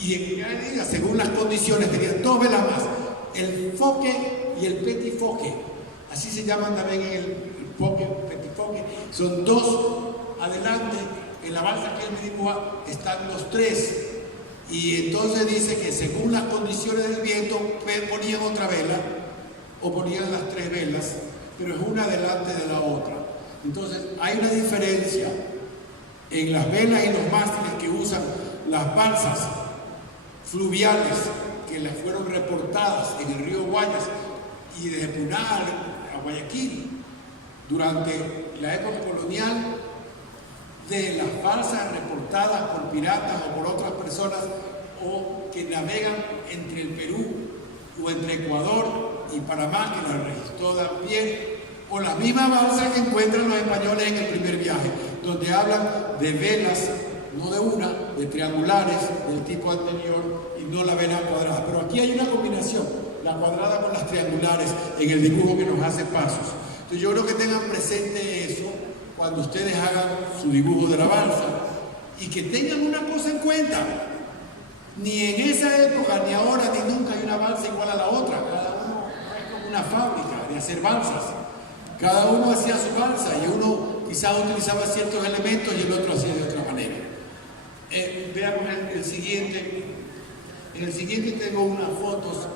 y en el viaje de ida, según las condiciones, tenían 2 velas más, el foque y el petit foque, así se llaman también en el foque, petit foque, son 2 adelante. En la balsa que él me dibuja están los 3, y entonces dice que según las condiciones del viento ponían otra vela o ponían las 3 velas, pero es una delante de la otra. Entonces hay una diferencia en las velas y los mástiles que usan las balsas fluviales que les fueron reportadas en el río Guayas y desde Puná a Guayaquil durante la época colonial, de las balsas reportadas por piratas o por otras personas o que navegan entre el Perú o entre Ecuador y Panamá, que las registró Dampier, O la misma balsa que encuentran los españoles en el primer viaje, donde hablan de velas, no de una, de triangulares del tipo anterior y no la vela cuadrada. Pero aquí hay una combinación, la cuadrada con las triangulares en el dibujo que nos hace Pasos. Entonces yo creo que tengan presente eso cuando ustedes hagan su dibujo de la balsa y que tengan una cosa en cuenta. Ni en esa época, ni ahora, ni nunca hay una balsa igual a la otra. Cada uno es como una fábrica de hacer balsas. Cada uno hacía su balsa y uno quizás utilizaba ciertos elementos y el otro hacía de otra manera. Veamos el siguiente. En el siguiente tengo unas fotos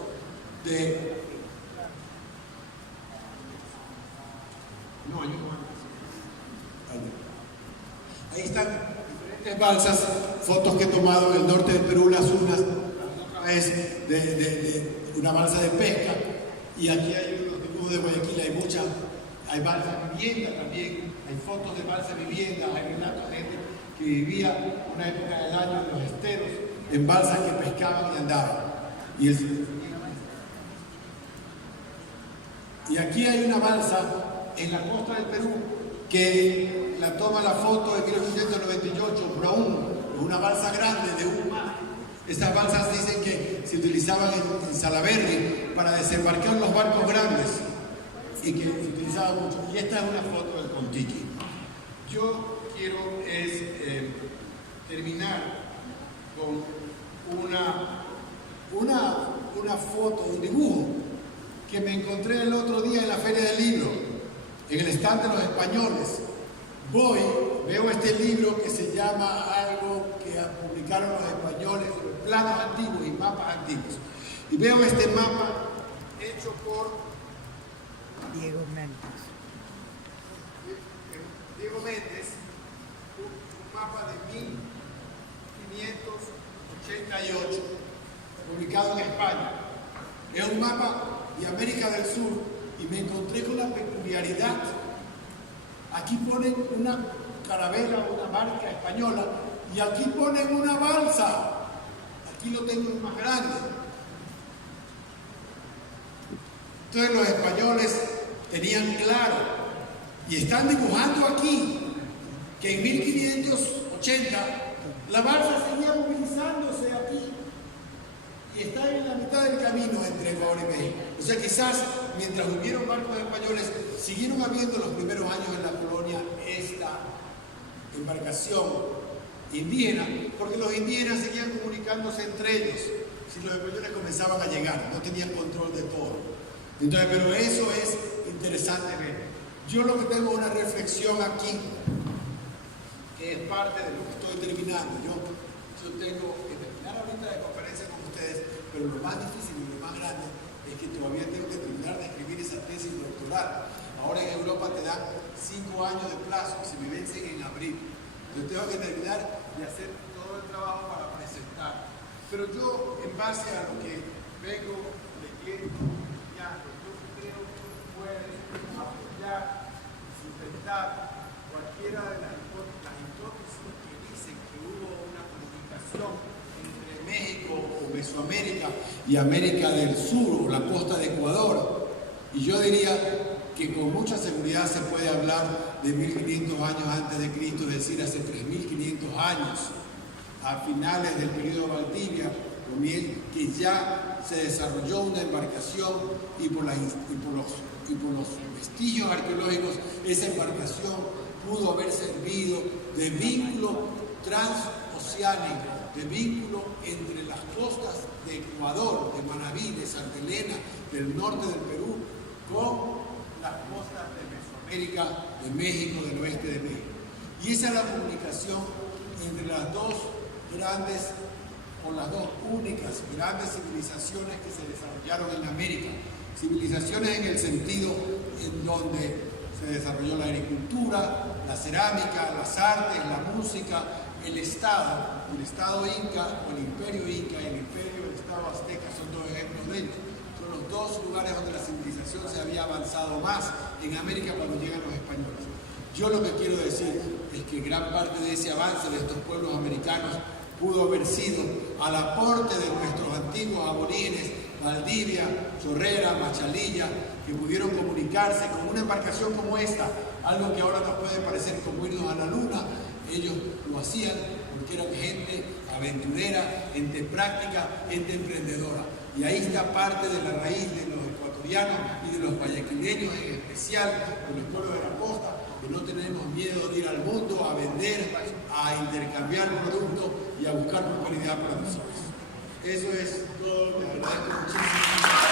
de... No, ahí están diferentes balsas, fotos que he tomado en el norte del Perú, las unas, otra vez de una balsa de pesca, y aquí hay unos dibujos de Guayaquil, hay balsa vivienda también, hay fotos de balsa vivienda, hay relatos de gente que vivía una época del año en los esteros, en balsas que pescaban y andaban. Y aquí hay una balsa en la costa del Perú que la toma la foto en 1898, Brown, una balsa grande de un mar. Estas balsas dicen que se utilizaban en Salaberry para desembarcar los barcos grandes y que se utilizaban mucho. Y esta es una foto del Contiki. Yo quiero terminar con una foto, un dibujo que me encontré el otro día en la Feria del Libro, en el stand de los españoles. Veo este libro que se llama algo que publicaron los españoles, planos antiguos y mapas antiguos. Y veo este mapa hecho por Diego Méndez. Diego Méndez, un mapa de 1588, publicado en España. Es un mapa de América del Sur y me encontré con la peculiaridad. Aquí ponen una carabela, una barca española, y aquí ponen una balsa. Aquí lo tengo más grande. Entonces los españoles tenían claro, y están dibujando aquí, que en 1580 la balsa seguía movilizándose aquí. Y está en la mitad del camino entre Ecuador y México. O sea, quizás mientras hubieron barcos españoles, siguieron habiendo los primeros años en la colonia esta embarcación indígena, porque los indígenas seguían comunicándose entre ellos. Si los españoles comenzaban a llegar, no tenían control de todo. Entonces, pero eso es interesante ver. Yo lo que tengo una reflexión aquí, que es parte de lo que estoy terminando. Yo tengo que terminar ahorita de conferencia con ustedes, pero lo más difícil y lo más grande es que todavía tengo que terminar de escribir esa tesis doctoral. Ahora en Europa te dan 5 años de plazo, se me vencen en abril. Yo tengo que terminar de hacer todo el trabajo para presentar. Pero yo, en base a lo que vengo leyendo, yo creo que puede apoyar, sustentar cualquiera de las hipótesis que dicen que hubo una comunicación entre México o Mesoamérica y América del Sur o la costa de Ecuador. Y yo diría que con mucha seguridad se puede hablar de 1500 años antes de Cristo, es decir, hace 3500 años, a finales del periodo Valdivia, que ya se desarrolló una embarcación y por los vestigios arqueológicos, esa embarcación pudo haber servido de vínculo transoceánico, de vínculo entre las costas de Ecuador, de Manabí, de Santa Elena, del norte del Perú, con las costas de Mesoamérica, de México, del oeste de México. Y esa es la comunicación entre las dos grandes, o las dos únicas grandes civilizaciones que se desarrollaron en América. Civilizaciones en el sentido en donde se desarrolló la agricultura, la cerámica, las artes, la música, el Estado Inca o el Imperio Inca y el Estado Azteca son dos ejemplos de ello. Son los dos lugares donde la civilización se había avanzado más en América cuando llegan los españoles. Yo lo que quiero decir es que gran parte de ese avance de estos pueblos americanos pudo haber sido al aporte de nuestros antiguos aborígenes Valdivia, Chorrera, Machalilla, que pudieron comunicarse con una embarcación como esta, algo que ahora nos puede parecer como irnos a la luna. Ellos lo hacían porque eran gente aventurera, gente práctica, gente emprendedora. Y ahí está parte de la raíz de los ecuatorianos y de los guayaquileños en especial, de los pueblos de la costa, que no tenemos miedo de ir al mundo a vender, a intercambiar productos y a buscar prosperidad para nosotros. Eso es todo, les agradezco muchísimo.